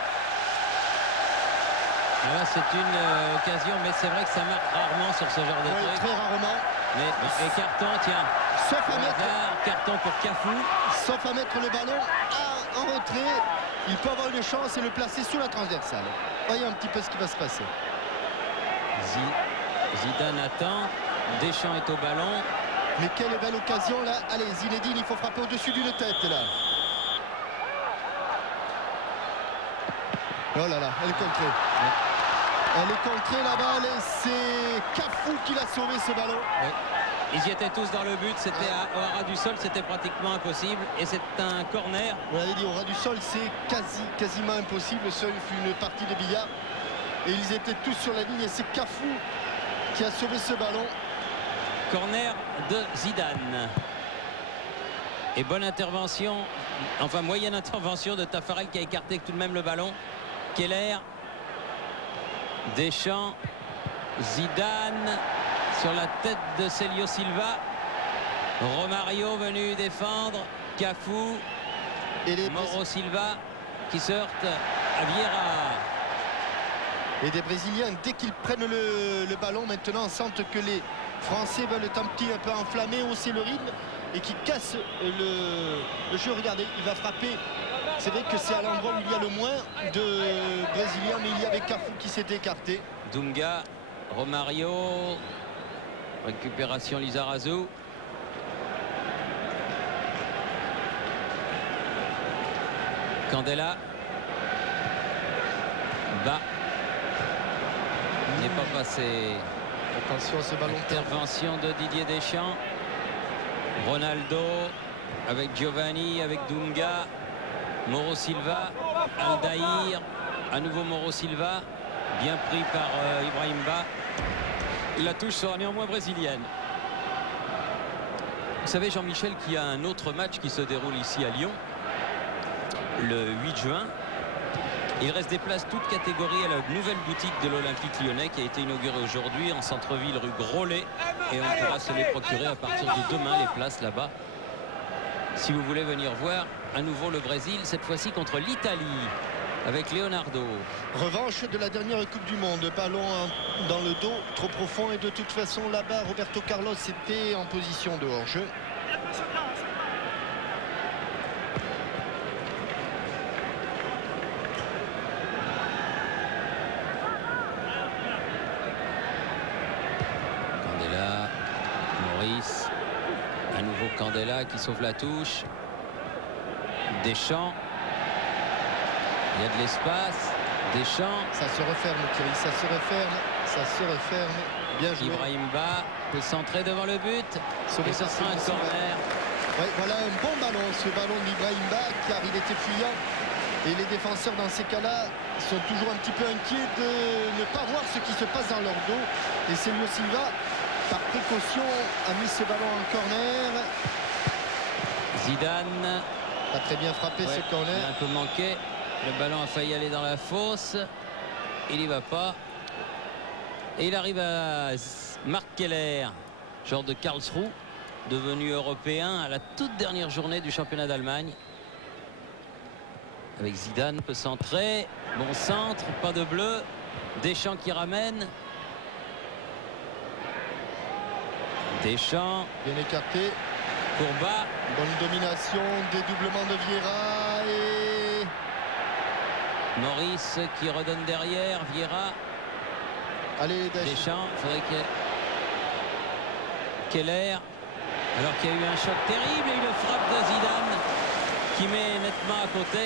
Là, c'est une occasion, mais c'est vrai que ça marque rarement sur ce genre de truc. Très rarement. Mais et carton, tiens. Sauf à mettre, carton pour Cafu. Sauf à mettre le ballon en retrait. Il peut avoir une chance et le placer sous la transversale. Voyez un petit peu ce qui va se passer. Zidane attend. Deschamps est au ballon. Mais quelle belle occasion là. Allez, Zinedine, il faut frapper au-dessus d'une tête là. Oh là là, elle est contrée. Ouais. Elle est contrée la balle, et c'est Cafu qui l'a sauvé ce ballon. Ouais. Ils y étaient tous dans le but, c'était au ras du sol, c'était pratiquement impossible, et c'est un corner. Vous l'avez dit, au ras du sol, c'est quasiment impossible. Seul fut une partie de billard, et ils étaient tous sur la ligne, et c'est Cafu qui a sauvé ce ballon. Corner de Zidane. Et bonne intervention, enfin moyenne intervention de Taffarel qui a écarté tout de même le ballon. Keller, Deschamps, Zidane sur la tête de Célio Silva. Romario venu défendre, Cafu et Mauro Silva qui se heurte à Vieira. Et des Brésiliens, dès qu'ils prennent le ballon maintenant, sentent que les Français veulent un peu enflammer, hausser le rythme, et qui cassent le jeu. Regardez, il va frapper. C'est vrai que c'est à l'endroit où il y a le moins de Brésiliens, mais il y avait Cafu qui s'était écarté. Dunga, Romario, récupération Lizarazu. Candela. Bas. N'est pas passé. Attention à ce ballon. Intervention de Didier Deschamps. Ronaldo avec Giovanni, avec Dunga. Mauro Silva. Aldaïr. À nouveau Mauro Silva. Bien pris par Ibrahim Ba. La touche sera néanmoins brésilienne. Vous savez, Jean-Michel, qu'il y a un autre match qui se déroule ici à Lyon le 8 juin. Il reste des places toutes catégories à la nouvelle boutique de l'Olympique Lyonnais qui a été inaugurée aujourd'hui en centre-ville rue Groslay. Et on pourra se les procurer à partir de demain, les places là-bas. Si vous voulez venir voir à nouveau le Brésil, cette fois-ci contre l'Italie, avec Leonardo. Revanche de la dernière Coupe du Monde. Ballon dans le dos, trop profond. Et de toute façon, là-bas, Roberto Carlos était en position de hors-jeu. Candela, Maurice. À nouveau Candela qui sauve la touche. Deschamps. Il y a de l'espace. Deschamps. Ça se referme, Thierry, ça se referme. Ça se referme. Bien joué. Ibrahim Ba peut centrer devant le but. Sauvé Et ce par sera un Silva. corner. Ouais, voilà un bon ballon, ce ballon d'Ibrahim Ba, car il était fuyant. Et les défenseurs, dans ces cas-là, sont toujours un petit peu inquiets de ne pas voir ce qui se passe dans leur dos. Et Celio Silva, par précaution, a mis ce ballon en corner. Zidane. A très bien frappé Ouais, ce il a corner. un peu manqué. Le ballon a failli aller dans la fosse. Il n'y va pas. Et il arrive à Marc Keller, joueur de Karlsruhe, devenu européen à la toute dernière journée du championnat d'Allemagne. Avec Zidane, peut centrer. Bon centre, pas de bleu. Deschamps qui ramène. Deschamps, Bien écarté. Courba. Bonne domination, dédoublement de Vieira et Maurice qui redonne derrière. Vieira. allez Deschamps, il faudrait qu'il y ait Keller, alors qu'il y a eu un choc terrible et une frappe de Zidane qui met nettement à côté.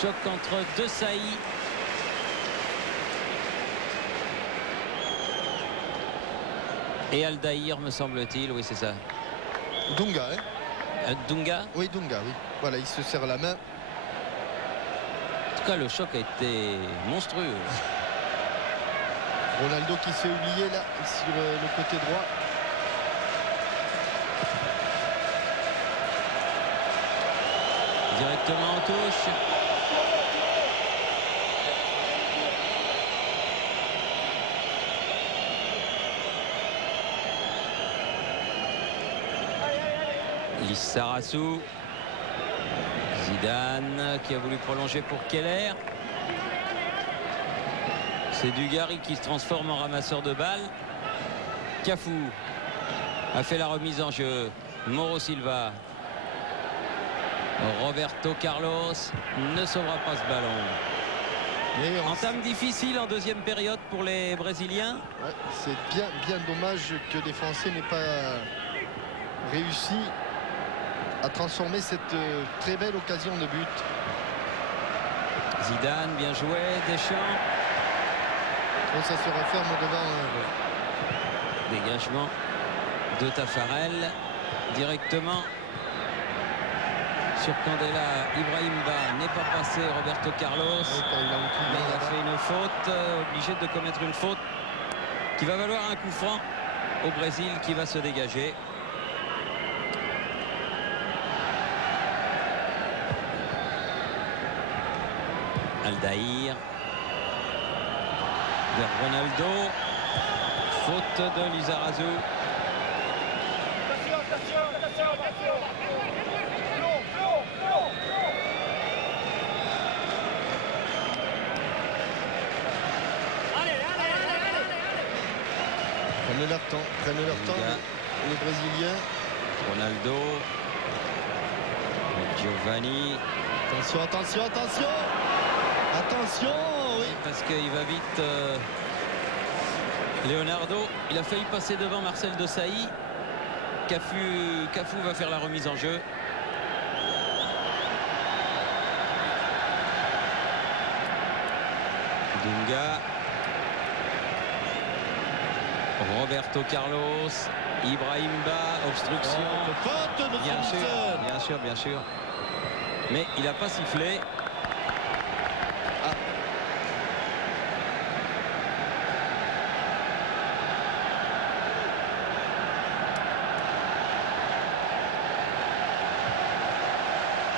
Choc entre deux saillies. Et Aldaïr, me semble-t-il. Oui, c'est ça. Dunga, hein. Dunga. Oui, Dunga, oui. Voilà, il se serre la main. En tout cas, le choc a été monstrueux. Ronaldo qui se fait oublier là sur le côté droit. Directement en touche. Lissarassou. Zidane qui a voulu prolonger pour Keller. C'est Dugarry qui se transforme en ramasseur de balles. Cafu a fait la remise en jeu. Mauro Silva. Roberto Carlos ne sauvera pas ce ballon. Mais Entame difficile en deuxième période pour les Brésiliens. ouais, c'est bien dommage que les Français n'aient pas réussi à transformer cette très belle occasion de but. Zidane, bien joué. Deschamps. Bon, ça se referme devant. Dégagement de Tafarel. Directement sur Candela. Ibrahim Ba n'est pas passé. Roberto Carlos. Ouais, quand il a incliné Mais il a là-bas. fait une faute. Obligé de commettre une faute qui va valoir un coup franc au Brésil qui va se dégager. Aldaïr vers Ronaldo. Faute de Lizarazu. Prennent leur temps les Brésiliens. Ronaldo. Giovanni. Attention, attention, attention. Attention, oui. Parce qu'il va vite. Leonardo, il a failli passer devant Marcel Desailly. Cafu va faire la remise en jeu. Dunga. Roberto Carlos. Ibrahim Ba. Obstruction. Faute, monsieur Bien sûr, Nielsen. bien sûr, bien sûr. Mais il n'a pas sifflé.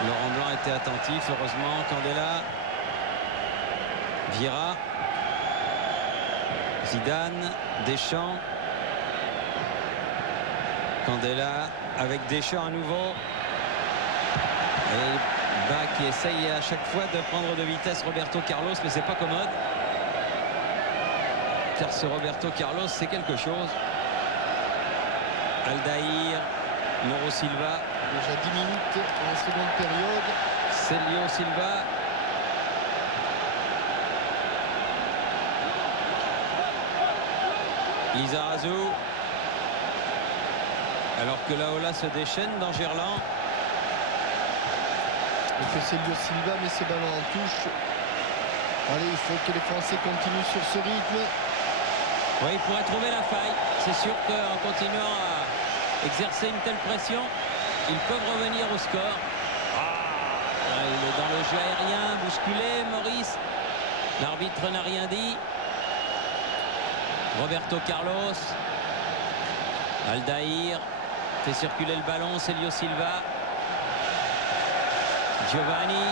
Laurent Blanc était attentif, heureusement. Candela. Vieira. Zidane. Deschamps. Candela avec Deschamps à nouveau. Et Bas qui essaye à chaque fois de prendre de vitesse Roberto Carlos, mais c'est pas commode. Car ce Roberto Carlos, c'est quelque chose. Aldaïr. Mauro Silva. Déjà 10 minutes en seconde période. Célio Silva. Lizarazu. Alors que Laola se déchaîne dans Gerland. Et que Célio Silva met ce ballon en touche. Allez, il faut que les Français continuent sur ce rythme. Oui, il pourrait trouver la faille. C'est sûr qu'en continuant à exercer une telle pression, ils peuvent revenir au score. Il est dans le jeu aérien, bousculé, Maurice. L'arbitre n'a rien dit. Roberto Carlos. Aldaïr fait circuler le ballon, Célio Silva. Giovanni.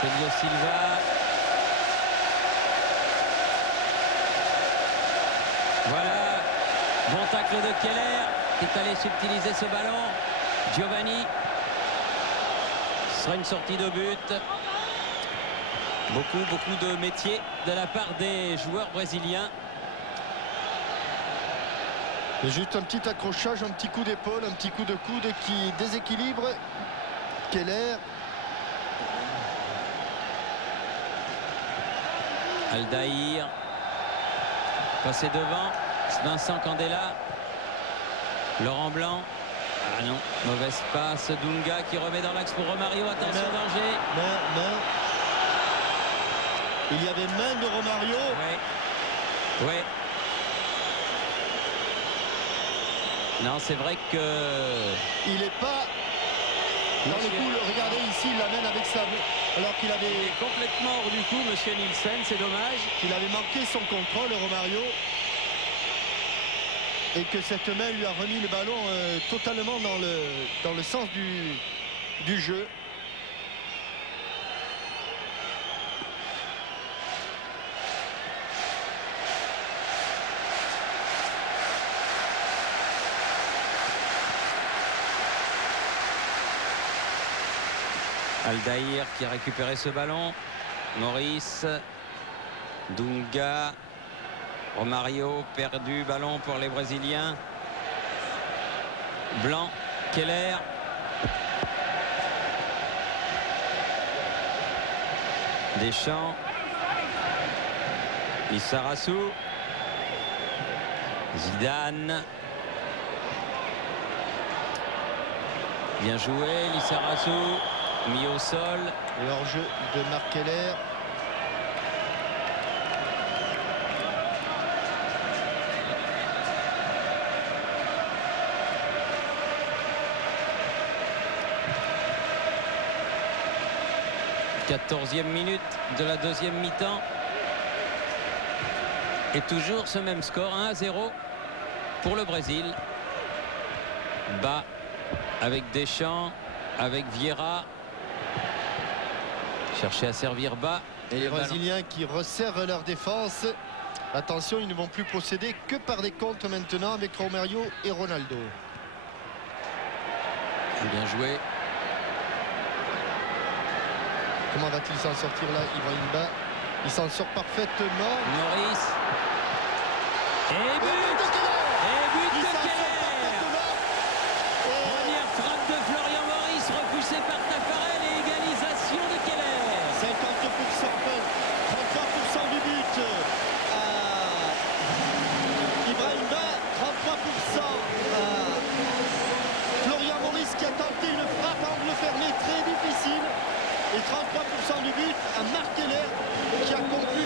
Célio Silva. Voilà. Bon tacle de Keller qui est allé subtiliser ce ballon. Giovanni. Ce sera une sortie de but. Beaucoup de métier de la part des joueurs brésiliens. Et juste un petit accrochage, un petit coup d'épaule, un petit coup de coude qui déséquilibre Keller. Aldaïr. Passé devant. Vincent Candela. Laurent Blanc. Ah non, mauvaise passe. Dunga qui remet dans l'axe pour Romario. Attention, danger. Main. Il y avait main de Romario. Oui. Non, c'est vrai que... Il n'est pas dans le coup. Regardez ici, il l'amène avec sa main. Alors qu'il Il avait est complètement hors du coup, monsieur Nielsen. C'est dommage. manqué son contrôle, Romario. Et que cette main lui a remis le ballon totalement dans le sens du jeu. Aldaïr qui a récupéré ce ballon. Maurice. Dunga. Romario perdu, ballon pour les Brésiliens. Blanc, Keller. Deschamps. Lissarazu. Zidane. Bien joué, Lissarazu. Mis au sol. Hors-jeu de Marc Keller. Quatorzième minute de la deuxième mi-temps. Et toujours ce même score, 1-0 pour le Brésil. Bas avec Deschamps, avec Vieira. Chercher à servir Bas. Et les Brésiliens qui resserrent leur défense. Attention, ils ne vont plus procéder que par des comptes maintenant avec Romario et Ronaldo. Bien joué. Comment va-t-il s'en sortir là, Ibrahim Ba? Il s'en sort parfaitement. Maurice. Et but de Keller. Première frappe de Florian Maurice, repoussée par Taffarel et égalisation de Keller. 50%, 33% du but à Ibrahim Ba, 33% à Florian Maurice qui a tenté une frappe à angle fermé très difficile. Et 33% du but à Marc Keller qui a conclu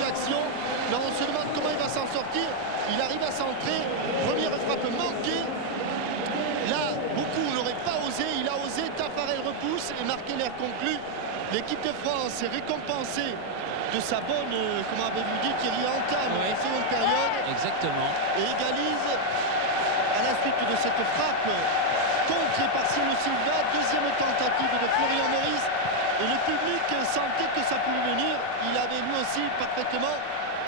s'est récompensé de sa bonne, comment avez-vous dit, Thierry, entame Oui. en seconde période Exactement. et égalise à la suite de cette frappe contrée par Silo Silva. Deuxième tentative de Florian Maurice. Et le public sentait que ça pouvait venir. Il avait lui aussi parfaitement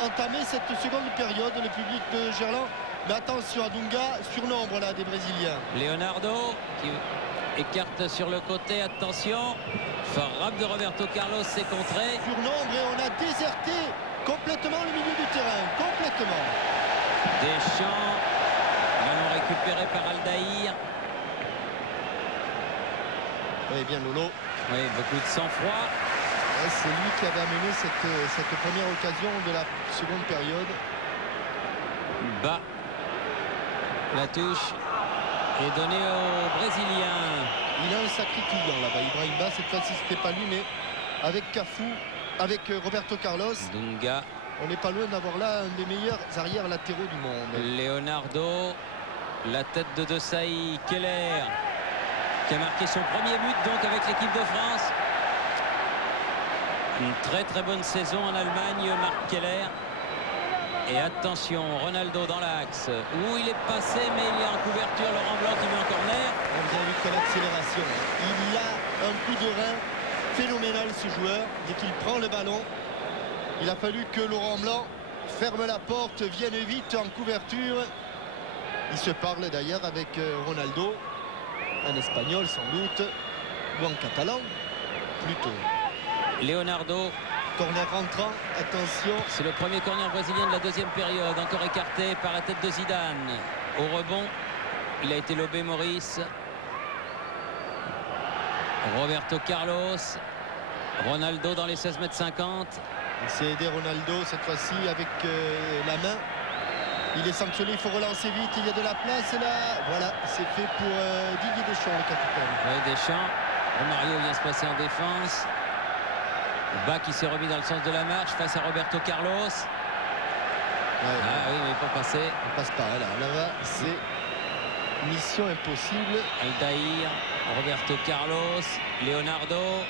entamé cette seconde période, le public de Gerland. Mais attention à Dunga, surnombre là des Brésiliens. Leonardo qui écarte sur le côté. Attention. Frappe de Roberto Carlos, c'est contré. Surnombre et on a déserté complètement le milieu du terrain. Complètement. Deschamps. Ballon récupéré par Aldaïr. Oui, bien Lolo. Oui, beaucoup de sang-froid. Ouais, c'est lui qui avait amené cette première occasion de la seconde période. Bas. La touche est donnée aux Brésiliens. Il a un sacré client là-bas. Ibrahim Ba, cette fois-ci, c'était pas lui, mais avec Cafu, avec Roberto Carlos, Dunga. on n'est pas loin d'avoir là un des meilleurs arrières latéraux du monde. Leonardo. La tête de Desailly. Keller qui a marqué son premier but donc avec l'équipe de France. Une très très bonne saison en Allemagne, Marc Keller. Et attention, Ronaldo dans l'axe. Où il est passé, mais il est en couverture. Laurent Blanc qui met en corner. On vient vu que l'accélération. Il a un coup de rein phénoménal ce joueur. Dès qu'il prend le ballon, il a fallu que Laurent Blanc ferme la porte, vienne vite en couverture. Il se parle d'ailleurs avec Ronaldo, un espagnol sans doute, ou en catalan plutôt. Leonardo. Corner rentrant, attention. C'est le premier corner brésilien de la deuxième période. Encore écarté par la tête de Zidane. Au rebond, il a été lobé Maurice. Roberto Carlos. Ronaldo dans les 16,50 m. Il s'est aidé Ronaldo cette fois-ci avec la main. Il est sanctionné, il faut relancer vite, il y a de la place là. Voilà, c'est fait pour Didier Deschamps, le capitaine. Oui, Deschamps. Romario vient se placer en défense. Bas qui s'est remis dans le sens de la marche face à Roberto Carlos. Ouais, Ah oui, mais pas passer. on passe pas là-bas, c'est mission impossible. Aldaïr, Roberto Carlos, Leonardo.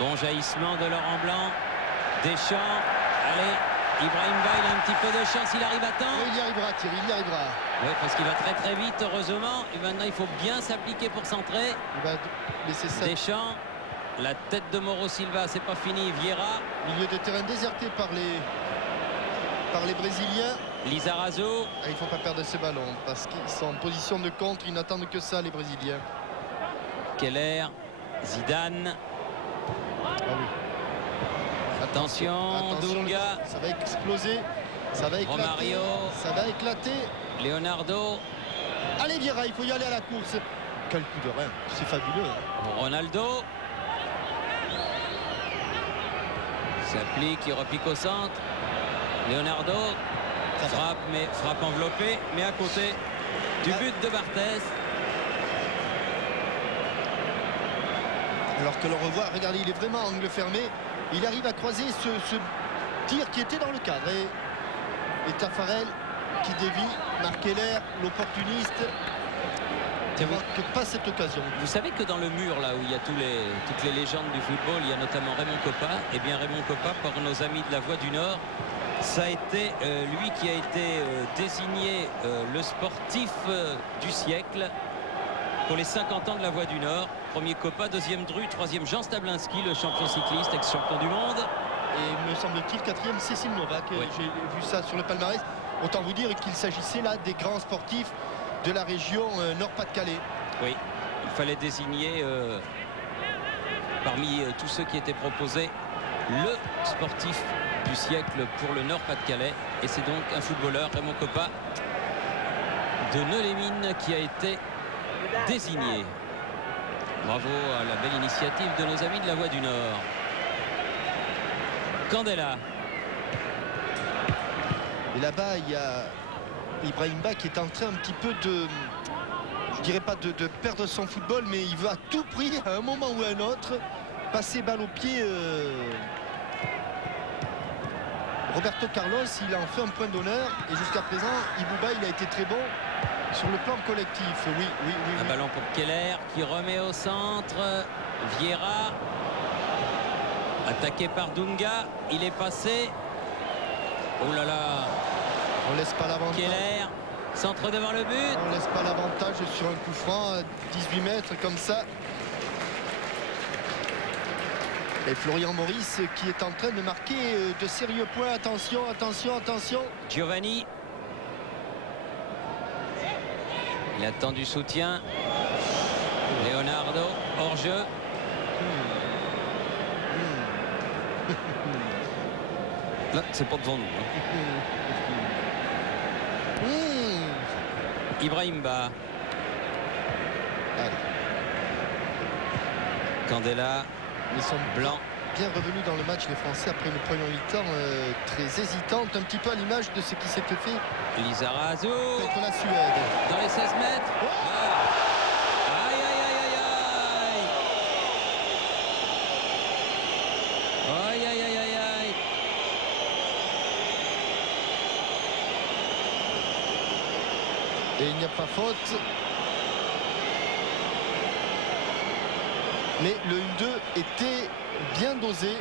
Bon jaillissement de Laurent Blanc. Deschamps. Allez, Ibrahim Ba, il a un petit peu de chance, il arrive à temps. Oui, il y arrivera Thierry, il y arrivera. Oui, parce qu'il va très très vite, heureusement. Et maintenant, il faut bien s'appliquer pour centrer. Il va laisser ça. Deschamps, la tête de Mauro Silva, c'est pas fini. Vieira, Milieu de terrain déserté par les Brésiliens. Lizarazu. Ah, il ne faut pas perdre ces ballons parce qu'ils sont en position de contre, ils n'attendent que ça les Brésiliens. Keller, Zidane. Ah oui. Attention, Dunga. Ça va exploser, ça va éclater. Romario. Ça va éclater. Leonardo. Allez Vieira, il faut y aller à la course. Quel coup de rein, c'est fabuleux. Hein. Ronaldo. S'applique, il repique au centre. Leonardo. Ça va. Frappe, mais frappe enveloppée, mais à côté du but de Barthez. Alors que l'on revoit, regardez, il est vraiment à angle fermé. Il arrive à croiser ce tir qui était dans le cadre. Et Taffarel qui dévie, Marc Keller, l'opportuniste. Il ne manque pas cette occasion. Vous savez que dans le mur, là où il y a toutes les légendes du football, il y a notamment Raymond Kopa. Et bien Raymond Kopa, par nos amis de la Voix du Nord, ça a été lui qui a été désigné le sportif du siècle pour les 50 ans de la Voix du Nord. Premier Kopa, deuxième Dru, troisième Jean Stablinski, le champion cycliste, ex-champion du monde. Et me semble-t-il, quatrième, Cécile Novak. Oui. J'ai vu ça sur le palmarès. Autant vous dire qu'il s'agissait là des grands sportifs de la région Nord-Pas-de-Calais. Oui, il fallait désigner parmi tous ceux qui étaient proposés le sportif du siècle pour le Nord-Pas-de-Calais. Et c'est donc un footballeur, Raymond Kopa, de Neulémine, qui a été désigné. Bravo à la belle initiative de nos amis de la Voix du Nord. Candela. Et là-bas, il y a Ibrahim Ba qui est en train un petit peu de, je dirais pas de perdre son football, mais il veut à tout prix, à un moment ou à un autre, passer balle au pied. Roberto Carlos, il en fait un point d'honneur. Et jusqu'à présent, Ibouba, il a été très bon sur le plan collectif. Oui. Un ballon pour Keller qui remet au centre. Vieira. Attaqué par Dunga, il est passé. Oh là là, On laisse pas l'avantage. Keller, centre devant le but. On laisse pas l'avantage sur un coup franc à 18 mètres comme ça. Et Florian Maurice qui est en train de marquer de sérieux points. Attention, attention, attention. Giovanni. Il attend du soutien. Leonardo, hors-jeu. Là, c'est pas devant nous. Ibrahim Ba. Allez. Candela, Ils sont Blanc. bien revenus dans le match, les Français, après une première mi-temps très hésitante, un petit peu à l'image de ce qui s'était fait Lizarazu. contre la Suède. Dans les 16 mètres. Oh, Ah. Aïe, aïe, aïe, aïe, aïe. Aïe, aïe, aïe, aïe, aïe. et il n'y a pas faute. Mais le 1-2 était bien dosé.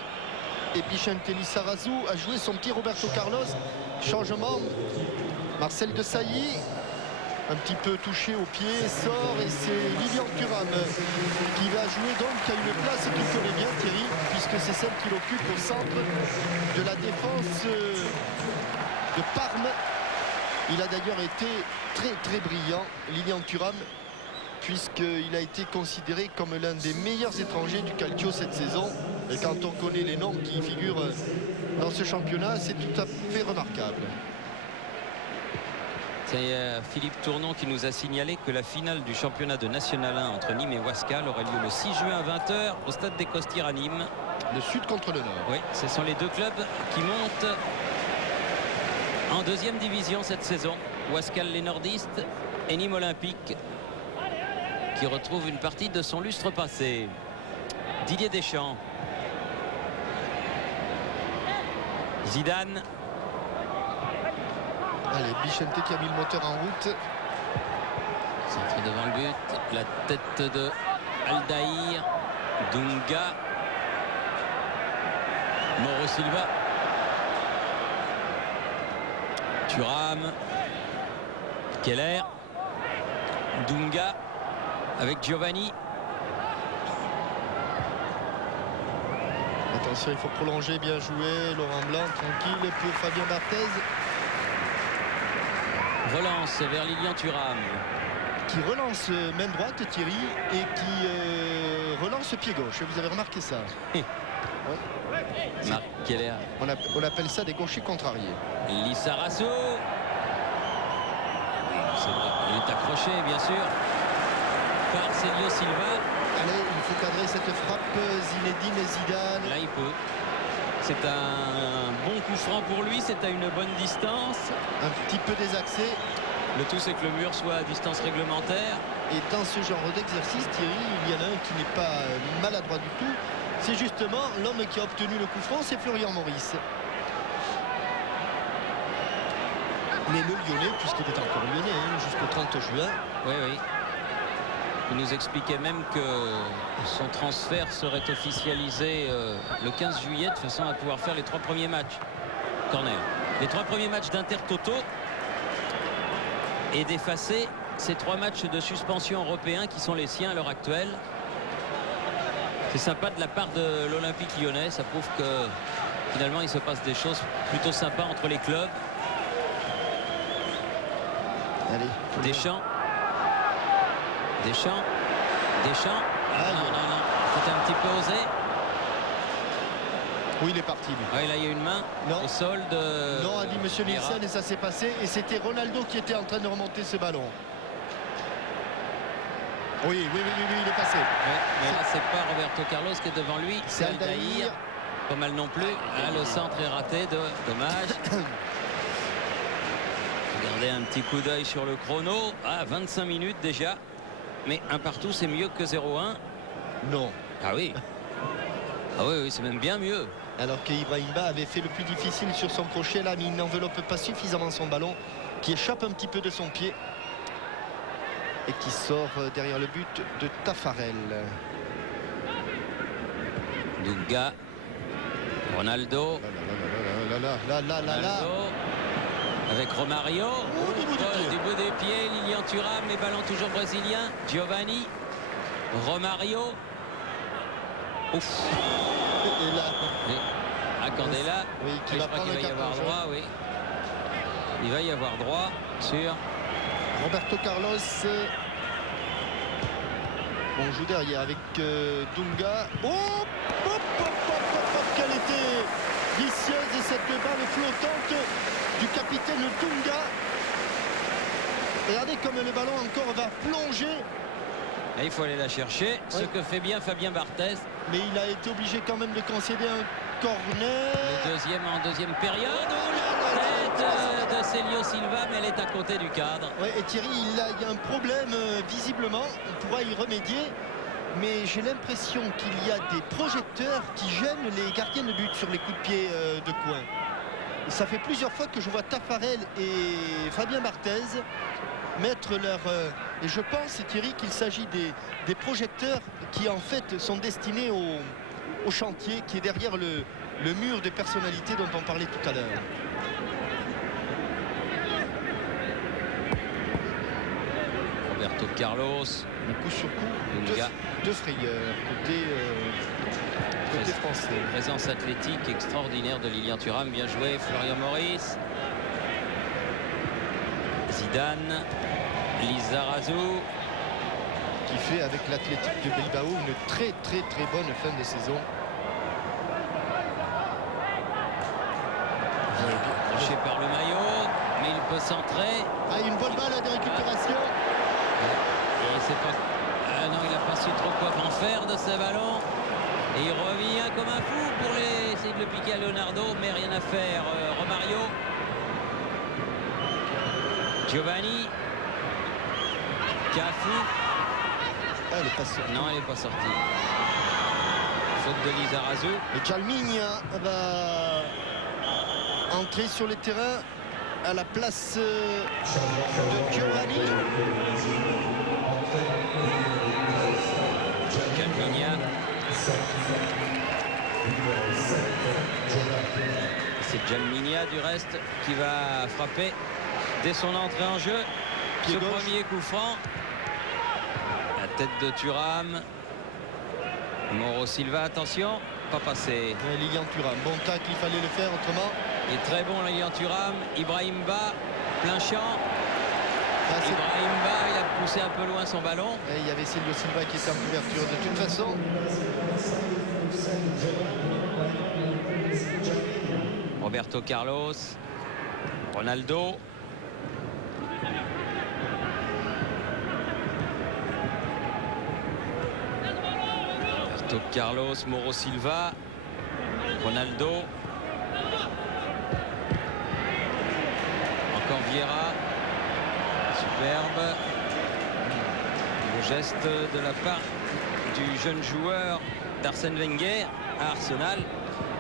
Et Bichente Lizarazu a joué son petit Roberto Carlos. Changement. Marcel Desailly, un petit peu touché au pied, sort et c'est Lilian Thuram qui va jouer donc à une place qu'il connaît bien, Thierry, puisque c'est celle qu'il occupe au centre de la défense de Parme. Il a d'ailleurs été très brillant, Lilian Thuram, puisqu'il a été considéré comme l'un des meilleurs étrangers du Calcio cette saison. Et quand on connaît les noms qui figurent dans ce championnat, c'est tout à fait remarquable. C'est Philippe Tournon qui nous a signalé que la finale du championnat de National 1 entre Nîmes et Wascal aurait lieu le 6 juin à 20h au stade des Costières à Nîmes. Le sud contre le nord. Oui, ce sont les deux clubs qui montent en deuxième division cette saison. Wascal les nordistes et Nîmes Olympique qui retrouve une partie de son lustre passé. Didier Deschamps. Zidane. Allez, Bichente qui a mis le moteur en route. Centre devant le but. La tête de Aldaïr. Dunga. Mauro Silva. Thuram. Keller. Dunga. Avec Giovanni. Attention, il faut prolonger, bien joué. Laurent Blanc, tranquille pour Fabien Barthez. Relance vers Lilian Thuram. Qui relance main droite, Thierry, et qui relance pied gauche. Vous avez remarqué ça? Marc Keller. On appelle ça des gauchers contrariés. Lizarazu. Il est accroché, bien sûr, par Célio Silva. Allez, il faut cadrer cette frappe. Zinedine Zidane. Là, il peut. C'est un bon coup franc pour lui. C'est à une bonne distance. Un petit peu désaxé. Le tout, c'est que le mur soit à distance réglementaire. Et dans ce genre d'exercice, Thierry, il y en a un qui n'est pas maladroit du tout. C'est justement l'homme qui a obtenu le coup franc, c'est Florian Maurice. Mais le Lyonnais, puisqu'il est encore Lyonnais, jusqu'au 30 juin. Oui, oui. Il nous expliquait même que son transfert serait officialisé le 15 juillet de façon à pouvoir faire les 3 premiers matchs. Corner. Les 3 premiers matchs d'Inter-Toto et d'effacer ces 3 matchs de suspension européens qui sont les siens à l'heure actuelle. C'est sympa de la part de l'Olympique lyonnais. Ça prouve que finalement il se passe des choses plutôt sympas entre les clubs. Allez, Deschamps. Deschamps. Deschamps. Ah, non, non, non. C'était un petit peu osé. Oui, il est parti, lui. Ouais, là, il y a une main Non. au sol de... Non, a dit Monsieur Nielsen, et ça s'est passé. Et c'était Ronaldo qui était en train de remonter ce ballon. Oui, il est passé. Ouais, mais là, c'est pas Roberto Carlos qui est devant lui. C'est Aldaïr. Aldaïr. Pas mal non plus. Là, le centre est raté. Dommage. Regardez un petit coup d'œil sur le chrono. Ah, 25 minutes déjà. Mais un partout, c'est mieux que 0-1. Non. Ah oui. Ah oui, oui, c'est même bien mieux. Alors que Ibrahima avait fait le plus difficile sur son crochet, là, mais il n'enveloppe pas suffisamment son ballon, qui échappe un petit peu de son pied et qui sort derrière le but de Tafarel. Dunga. Ronaldo. Ronaldo. Avec Romario. Du bout du pied. Du bout des pieds. Lilian Thuram. Mais ballon toujours brésilien. Giovanni. Romario. Ouf. Et là, Candela. oui, qui Je va crois prendre qu'il le va y avoir carton droit, oui. Il va y avoir droit sur. Roberto Carlos. On joue derrière avec Dunga. Quelle était vicieuse cette balle flottante du capitaine Dunga. Regardez comme le ballon encore va plonger. Et il faut aller la chercher, ce Oui. que fait bien Fabien Barthez. Mais il a été obligé quand même de concéder un corner. En deuxième période. Oh, la tête de Célio Silva, mais elle est à côté du cadre. Ouais, et Thierry, il y a un problème visiblement. On pourra y remédier. Mais j'ai l'impression qu'il y a des projecteurs qui gênent les gardiens de but sur les coups de pied de coin. Et ça fait plusieurs fois que je vois Taffarel et Fabien Barthez mettre leur... et je pense, Thierry, qu'il s'agit des projecteurs qui en fait sont destinés au chantier qui est derrière le mur de personnalité dont on parlait tout à l'heure. Roberto Carlos. Le coup sur coup, Dunga. deux frayeurs côté français. Présence athlétique extraordinaire de Lilian Thuram. Bien joué, Florian Maurice. Zidane. Lizarazu. Qui fait avec l'Athletic de Bilbao une très bonne fin de saison. Accroché par le maillot, mais il peut centrer. Ah, une bonne balle à des récupérations. Et c'est pas... Ah non, il n'a pas su trop quoi en faire de ce ballon. Et il revient comme un fou pour essayer de le piquer à Leonardo, mais rien à faire. Romario. Giovanni. Cafu. Ah, elle est pas sortie. Non, elle n'est pas sortie. Faute de Lizarazu. Et Jalminha va entrer sur le terrain à la place de Giovanni. Jalminha. C'est Jalminha du reste qui va frapper dès son entrée en jeu. Pied Ce gauche. premier coup franc. La tête de Thuram. Mauro Silva, attention, pas passé. Lilian Thuram, bon tacle, il fallait le faire autrement. Il est très bon Lilian Thuram. Ibrahim Ba, plein champ. Ah, c'est- Ibrahim Ba, il a poussé un peu loin son ballon. Et il y avait Célio Silva qui était en couverture de toute façon. Roberto Carlos. Ronaldo. Roberto Carlos, Mauro Silva. Ronaldo. Encore Vieira. Superbe. Le geste de la part du jeune joueur d'Arsène Wenger à Arsenal.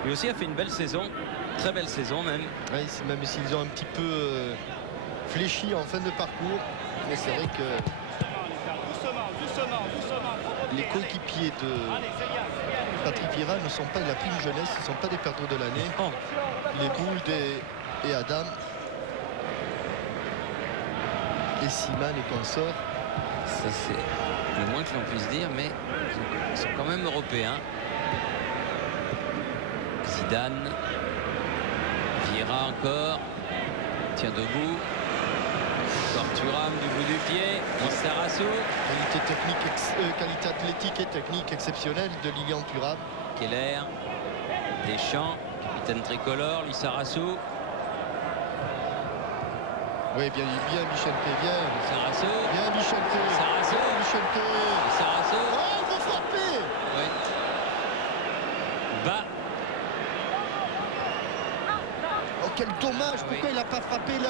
Lui aussi a fait une belle saison. Très belle saison même. Ouais, même s'ils ont un petit peu fléchi en fin de parcours. Mais c'est vrai que les coéquipiers de Patrick Vieira ne sont pas de la prime jeunesse, ce ne sont pas des perdants de l'année. Oh. Les Gould et Adam et Siman et consorts. Ça c'est le moins que l'on puisse dire, mais ils sont quand même européens. Zidane. Vieira encore. Tient debout. Encore Thuram du bout du pied. Lizarazu. Qualité athlétique et technique exceptionnelle de Lilian Thuram. Keller. Deschamps. Capitaine tricolore. Lizarazu. Oui, bien Vicente, bien. Lizarazu. Bien Vicente. Lizarazu. Bien Vicente. Lizarazu. Oh, il faut frapper. Ouais. Bas. Oh, quel dommage. Oui. Pourquoi il n'a pas frappé là,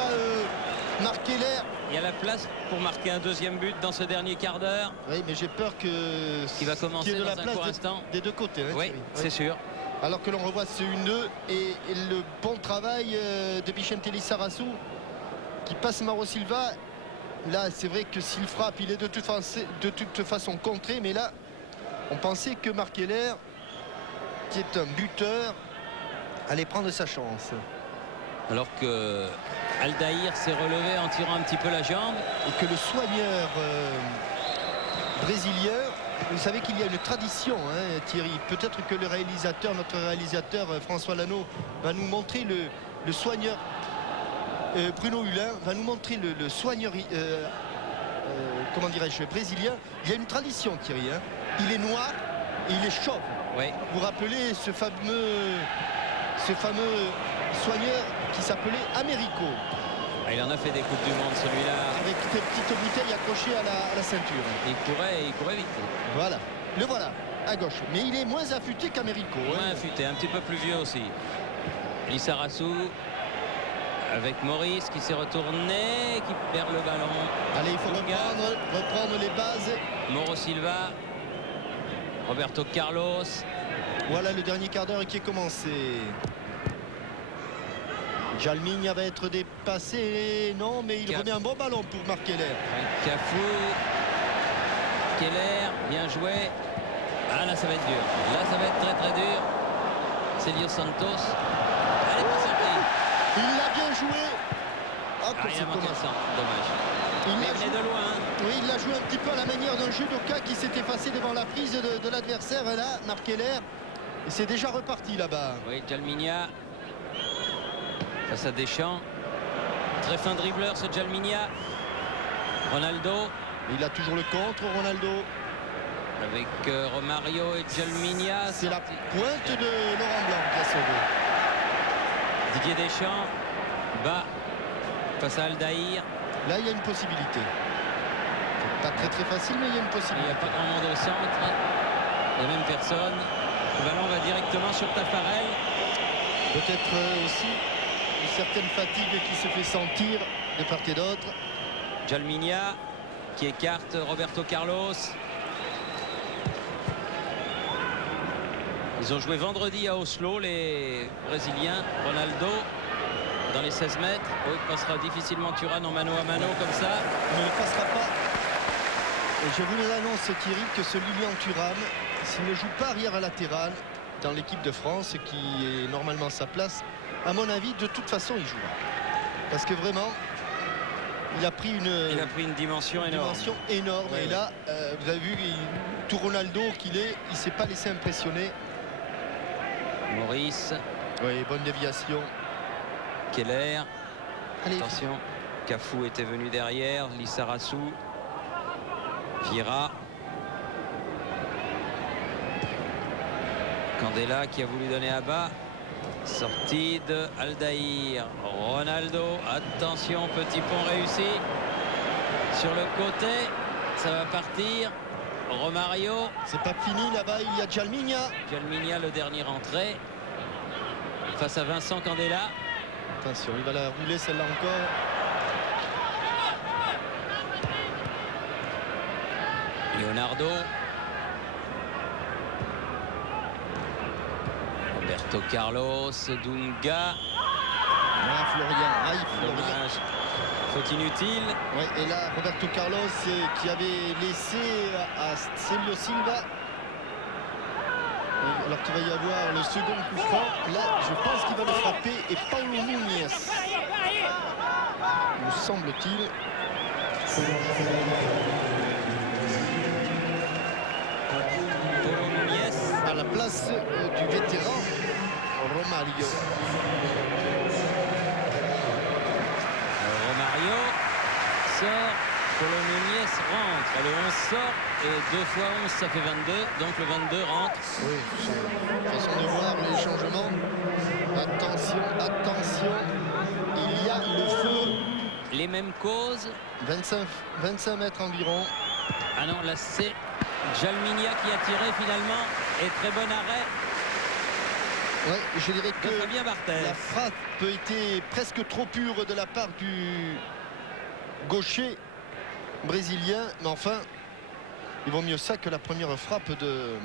Marc Keller? Il y a la place pour marquer un deuxième but dans ce dernier quart d'heure. Oui, mais j'ai peur que Qui va commencer qu'il y ait de dans la un place court instant. des deux côtés. Hein, Oui, Thierry. c'est sûr. Alors que l'on revoit ce 1-2 et le bon travail de Vicente Lizarazu qui passe Mauro Silva. Là, c'est vrai que s'il frappe, il est de toute façon contré. Mais là, on pensait que Marc Keller, qui est un buteur, aller prendre sa chance. Alors que Aldaïr s'est relevé en tirant un petit peu la jambe. Et que le soigneur brésilien, vous savez qu'il y a une tradition, hein, Thierry. Peut-être que le réalisateur, notre réalisateur François Lano, va nous montrer le soigneur Bruno Hulin, va nous montrer le soigneur comment dirais-je, brésilien. Il y a une tradition, Thierry, hein. Il est noir et il est chauve. Oui. Vous vous rappelez ce fameux soigneur qui s'appelait Américo, Il en a fait des Coupes du Monde, celui-là. avec des petites bouteilles accrochées à la ceinture. Il courait vite. Voilà, le voilà, à gauche. Mais il est moins affûté qu'Américo. Moins affûté, un petit peu plus vieux aussi. Lissarasu avec Maurice qui s'est retourné, qui perd le ballon. Allez, il faut Dunga. reprendre les bases. Mauro Silva, Roberto Carlos. Voilà le dernier quart d'heure qui est commencé. Jalminha va être dépassé. Non, mais il remet un bon ballon pour marquer l'air. Cafu, Keller, bien joué. Ah là, ça va être dur. Là, ça va être très très dur. Célio Santos. Allez, pas sorti. Il l'a bien joué. Ah, Ah, il c'est a manqué le dommage. centre, dommage. Il Mais l'a il venait joué- de loin. Hein. Oui, il l'a joué un petit peu à la manière d'un judoka qui s'est effacé devant la prise de l'adversaire. Et là, marqué l'air. Et c'est déjà reparti là-bas. Oui, Jalminha face à Deschamps. Très fin dribbleur ce Jalminha. Ronaldo Il a toujours le contre, Ronaldo. avec Romario et Jalminha. C'est la pointe de Laurent Blanc qui a sauvé. Didier Deschamps bas face à Aldaïr. Là, il y a une possibilité. C'est pas très très facile, mais il y a une Il n'y possibilité. a pas grand monde au centre. Il n'y a même personne. Le ballon va directement sur Tafarel. Peut-être aussi une certaine fatigue qui se fait sentir de part et d'autre. Jalminha qui écarte Roberto Carlos. Ils ont joué vendredi à Oslo, les Brésiliens. Ronaldo dans les 16 mètres. Oh, il passera difficilement Thuram en mano à mano comme ça. Il ne passera pas. Et je vous annonce, Thierry, que ce Lilian Thuram, s'il ne joue pas arrière à latéral dans l'équipe de France, qui est normalement sa place, à mon avis, de toute façon, il jouera. Parce que vraiment, il a pris Il a pris une dimension énorme. dimension énorme. Ouais, et là, vous avez vu, tout Ronaldo qu'il est, il ne s'est pas laissé impressionner. Maurice, Oui, bonne déviation. Keller. Allez, Attention, Cafu était venu derrière. Lissarasu. Vieira. Candela qui a voulu donner à bas. Sortie de Aldaïr. Ronaldo. Attention, petit pont réussi. Sur le côté. Ça va partir. Romario. c'est pas fini là-bas, il y a Jalminha. Jalminha, le dernier entré. Face à Vincent Candela. Attention, il va la rouler celle-là encore. Leonardo. Roberto Carlos. Dunga. Ah, Florian, aïe, Florian. Dommage. Faute inutile. Ouais, et là, Roberto Carlos qui avait laissé à Célio Silva. Alors qu'il va y avoir le second coup franc. Là, je pense qu'il va le frapper. Et Paulo Núñez, me semble-t-il. Paulo Núñez. À la place du vétéran Romario. Romario sort. Paulo Núñez rentre. Le 11 sort. Et 2 fois 11, ça fait 22. Donc le 22 rentre. Oui, c'est une façon de voir les changements. Attention, attention. Il y a le feu. Les mêmes causes. 25 mètres environ. Ah non, là c'est Jalminha qui a tiré finalement. Et très bon arrêt Ouais, je dirais de que Fabien Barthez. la frappe était presque trop pure de la part du gaucher brésilien. Mais enfin, il vaut mieux ça que la première frappe de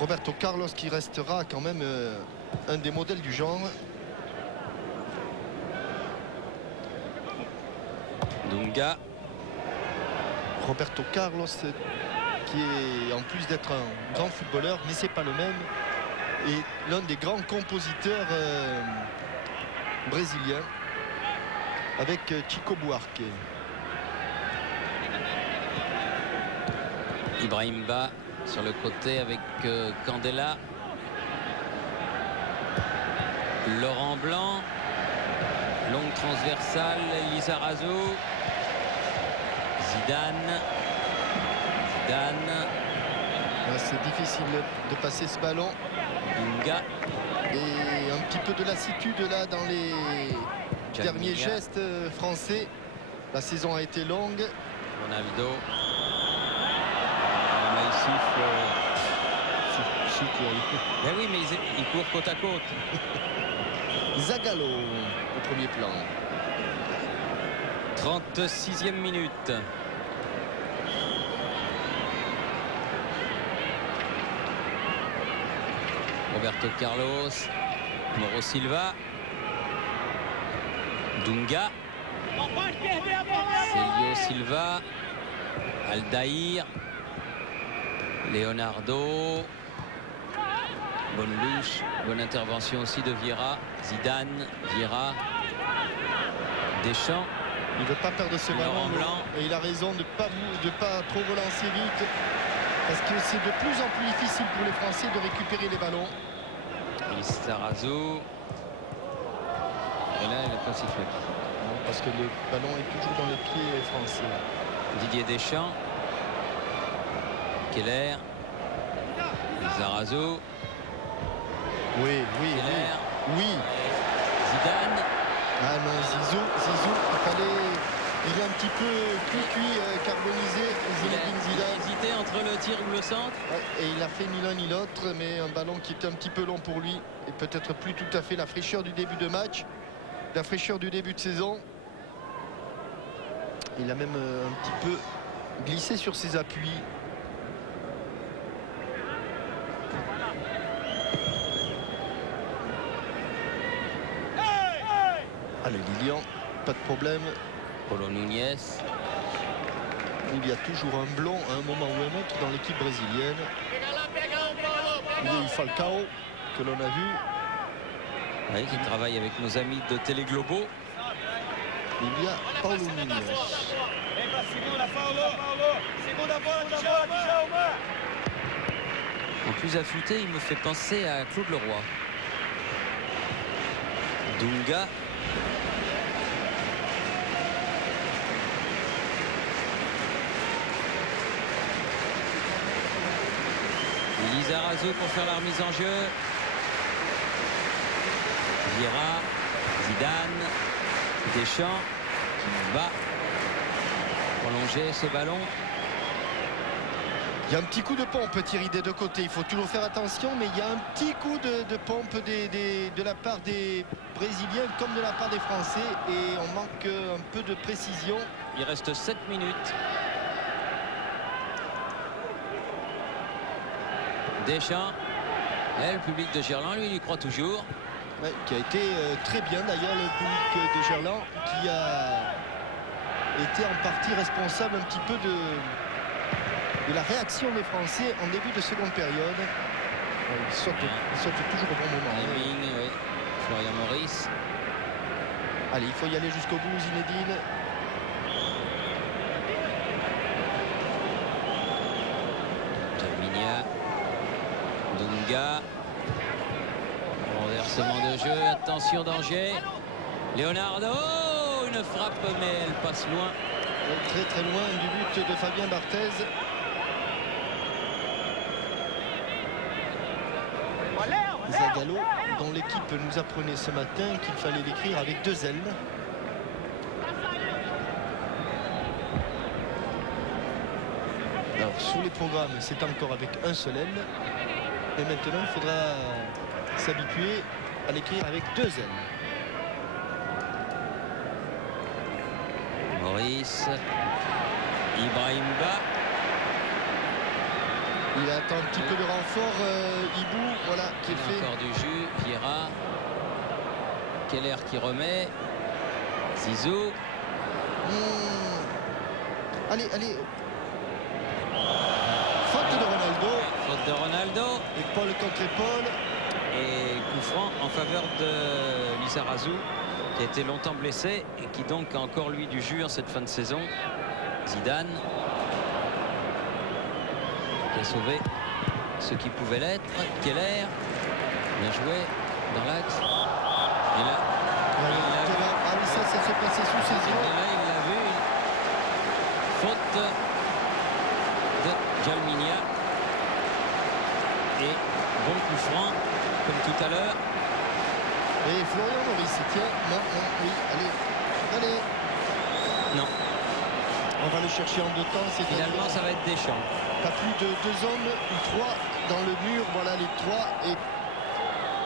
Roberto Carlos, qui restera quand même un des modèles du genre. Dunga. Roberto Carlos, qui est en plus d'être un grand footballeur, mais c'est pas le même. est l'un des grands compositeurs brésiliens avec Chico Buarque. Ibrahim Ba sur le côté avec Candela. Laurent Blanc. Longue transversale, Lizarazu. Zidane. C'est difficile de passer ce ballon. Dunga. Et un petit peu de lassitude là dans les derniers gestes français. La saison a été longue. Ronaldo. Mais il siffle. Ben oui, mais il court côte à côte. Zagallo au premier plan. 36e minute. Roberto Carlos. Mauro Silva. Dunga. Célio Silva. Aldaïr. Leonardo. Bonne louche. Bonne intervention aussi de Vieira. Zidane. Vieira. Deschamps. Il ne veut pas perdre ce ballon. Et il a raison de ne pas trop relancer vite. Parce que c'est de plus en plus difficile pour les Français de récupérer les ballons. Lizarazu. Et là, il n'a pas sifflé. Non, parce que le ballon est toujours dans les pieds français. Didier Deschamps. Keller. Lizarazu. Oui. Zidane. Ah non, Zizou, il est un petit peu cuit, carbonisé. Zinedine Zidane. Il a hésité entre le tir ou le centre. Ouais, et il a fait ni l'un ni l'autre, mais un ballon qui était un petit peu long pour lui. Et peut-être plus tout à fait la fraîcheur du début de match, la fraîcheur du début de saison. Il a même un petit peu glissé sur ses appuis. Allez, Lilian, pas de problème. Paulo Nunez. Il y a toujours un blond à un moment ou un autre dans l'équipe brésilienne. Il y a eu Falcao, que l'on a vu. Oui, qui travaille avec nos amis de Télé Globo. Il y a Paulo Nunez. En plus affûté, il me fait penser à Claude Leroy. Dunga. Lizarazu pour faire la remise en jeu. Vieira, Zidane, Deschamps qui va prolonger ce ballon. Il y a un petit coup de pompe, Thierry, des deux côtés. Il faut toujours faire attention, mais il y a un petit coup de pompe de la part des Brésiliens comme de la part des Français. Et on manque un peu de précision. Il reste 7 minutes. Deschamps. Et le public de Gerland, lui, il y croit toujours. Ouais, qui a été très bien d'ailleurs, le public de Gerland, qui a été en partie responsable un petit peu de la réaction des Français en début de seconde période. Ils sautent toujours au bon moment. Timing, oui. Florian Maurice. Allez, il faut y aller jusqu'au bout, Zinedine. Germinia. Dunga. Renversement de jeu, attention, danger. Leonardo, une frappe, mais elle passe loin. Très très loin du but de Fabien Barthez. Zagallo, dont l'équipe nous apprenait ce matin qu'il fallait l'écrire avec 2 L. Alors sur les programmes, c'est encore avec un seul L. Et maintenant, il faudra s'habituer à l'écrire avec 2 L. Maurice. Ibrahim Ba. Il attend un petit peu de renfort, Ibou, voilà, qui est fait. Encore du jus, Vieira. Keller qui remet. Zizou. Allez. Faute de Ronaldo. Faute de Ronaldo. Épaule contre épaule. Et coup franc en faveur de Lizarazu, qui a été longtemps blessé et qui donc a encore lui du jus en cette fin de saison. Zidane qui a sauvé ce qui pouvait l'être. Keller, bien joué dans l'axe. Et là, Ah oui, ça s'est passé sous ses yeux. et là, il l'a vu. Faute de Jalminia. Et bon coup franc, comme tout à l'heure. Et Florian Maurice, tiens, non, oui, allez. Non, On va le chercher en 2 temps. finalement, ça va être Deschamps. Pas plus de 2 hommes ou 3 dans le mur. Voilà les 3. Et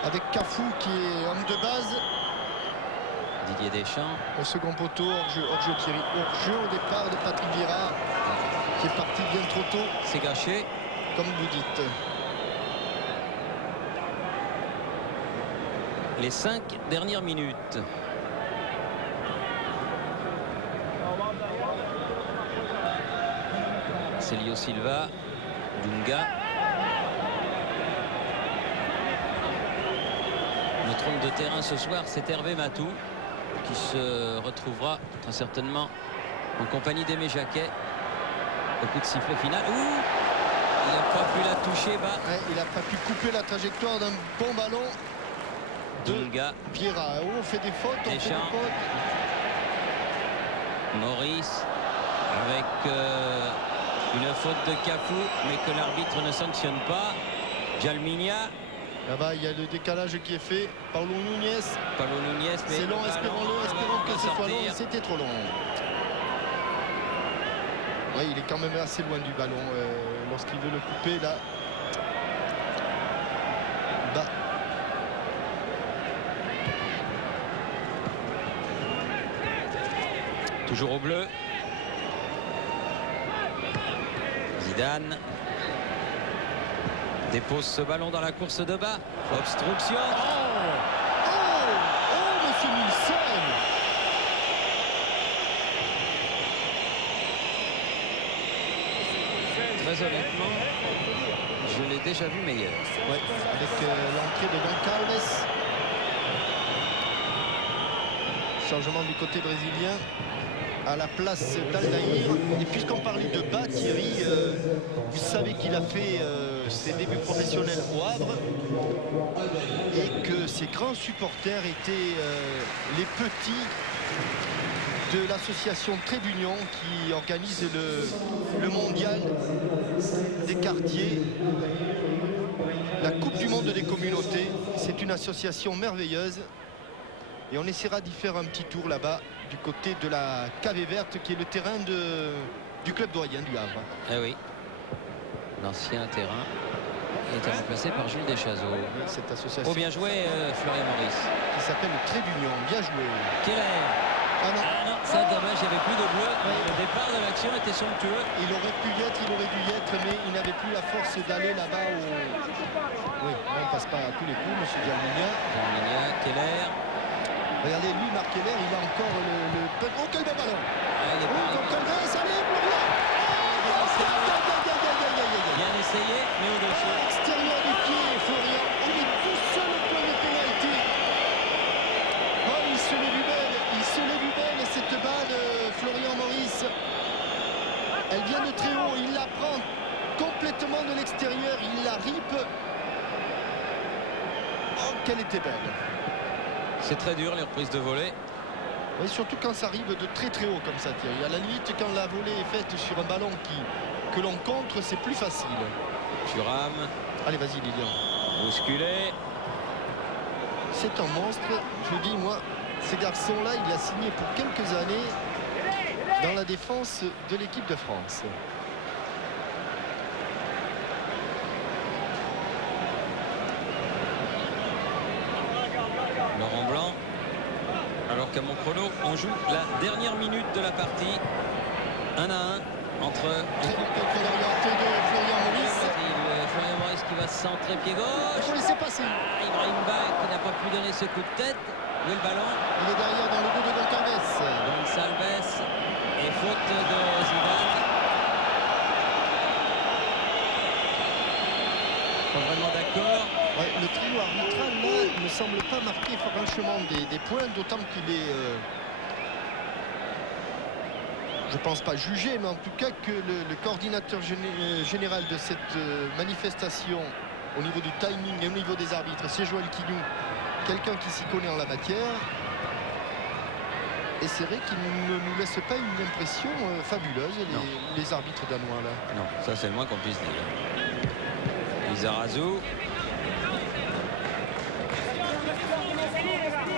avec Cafou qui est homme de base. Didier Deschamps. Au second poteau, hors-jeu Thierry. Hors-jeu au départ de Patrick Vieira, qui est parti bien trop tôt, C'est gâché. comme vous dites. Les 5 dernières minutes. Célio Silva, Dunga. Notre homme de terrain ce soir, c'est Hervé Matou, qui se retrouvera très certainement en compagnie d'Aimé Jacquet. Au coup de sifflet final. Ouh, il n'a pas pu la toucher bas. Ouais, il n'a pas pu couper la trajectoire d'un bon ballon de Dunga, Vieira. Oh, on fait des fautes, on fait des Deschamps. fautes. Maurice avec une faute de Cafou, mais que l'arbitre ne sanctionne pas. Jalminia, Là-bas, il y a le décalage qui est fait. Paulo Nunez. Paulo Nunez. mais C'est long, le espérons-le, ballon espérons que va ce soit sortir. long. C'était trop long. Oui, il est quand même assez loin du ballon lorsqu'il veut le couper là. Bah. Toujours au bleu. Zidane dépose ce ballon dans la course de bas. Obstruction. Oh, monsieur Nielsen. Très honnêtement, je l'ai déjà vu meilleur. Ouais, avec l'entrée de Goncalves. Changement du côté brésilien à la place d'Aldaïr. Et puisqu'on parlait de bas, Thierry, vous savez qu'il a fait ses débuts professionnels au Havre et que ses grands supporters étaient les petits de l'association Trait d'Union qui organise le mondial des quartiers, la Coupe du monde des communautés. C'est une association merveilleuse et on essaiera d'y faire un petit tour là-bas du côté de la Cave Verte qui est le terrain du club doyen du Havre. Ah oui, l'ancien terrain est remplacé par Jules Deschazeaux. Cette association Oh, bien joué Florian Maurice. qui s'appelle le Trait d'Union. Bien joué. Keller. Ah non, Ah non, ça dommage, il n'y avait plus de bleu. Le départ de l'action était somptueux. il aurait pu y être, il aurait dû y être, mais il n'avait plus la force d'aller là-bas au... Oui, on passe pas à tous les coups, monsieur Dialminia. Jalminia, Keller. Regardez, lui, Marc Keller, il a encore le... Oh, quel bon ballon! Ah, il est Oh, pas- Goncalves, allez, Florian! Bien essayé, mais au-dessus. Extérieur du pied, Florian. Il est tout seul au point de pénalty. Oh, il se l'est vu belle, cette balle, Florian Maurice. Elle vient de très haut, il la prend complètement de l'extérieur, il la ripe. Oh, qu'elle était belle. C'est très dur les reprises de volée. Oui, surtout quand ça arrive de très très haut comme ça, Thierry. À la limite, quand la volée est faite sur un ballon que l'on contre, c'est plus facile. Thuram, Allez, vas-y, Lilian. bousculé. C'est un monstre. Je vous dis, moi, ces garçons-là, il a signé pour quelques années dans la défense de l'équipe de France. Laurent Blanc. Alors qu'à mon chrono, on joue la dernière minute de la partie. 1 à 1 entre Très bon contrôle orienté de Florian Maurice. Florian Maurice qui va se centrer pied Il gauche. faut laisser passer. Ah, Ibrahim Ba qui n'a pas pu donner ce coup de tête. Où est le ballon? Il est derrière dans le dos de Goncalves. Gonçalves et faute de Zidane. Pas vraiment d'accord. Ouais, le trio arbitral, là, ne semble pas marquer franchement des points, d'autant qu'il est, je pense pas jugé, mais en tout cas que le coordinateur général de cette manifestation, au niveau du timing et au niveau des arbitres, c'est Joël Quignou, quelqu'un qui s'y connaît en la matière. Et c'est vrai qu'ils ne nous laissent pas une impression fabuleuse, les arbitres danois, là. Non, ça c'est le moins qu'on puisse dire. Lizarazu.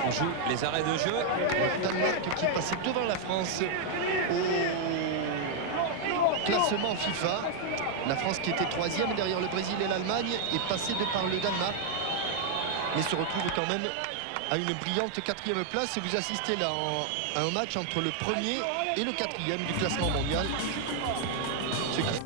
On joue les arrêts de jeu. Le Danemark qui est passé devant la France au classement FIFA. La France qui était 3e derrière le Brésil et l'Allemagne est passée de par le Danemark, mais se retrouve quand même à une brillante 4e place. Vous assistez là à un match entre le 1er et le 4e du classement mondial. Ce qui...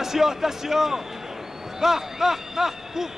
Attention, attention. Marc, cours.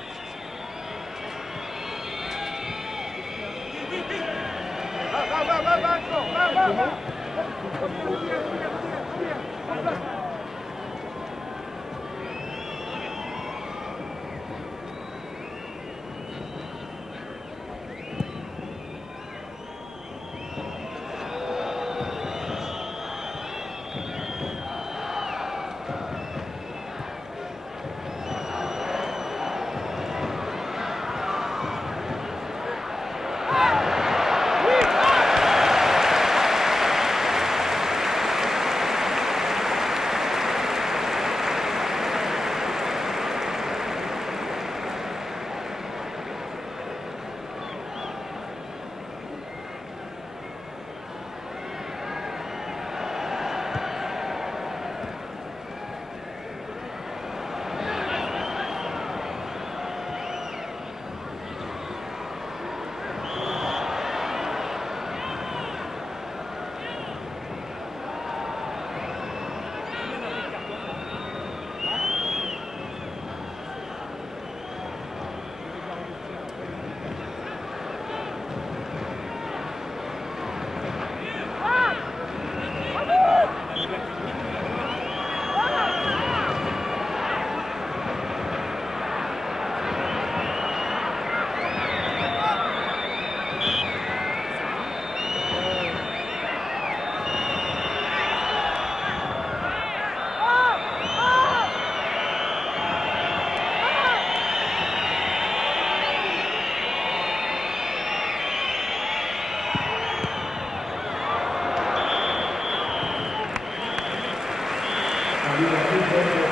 Il y a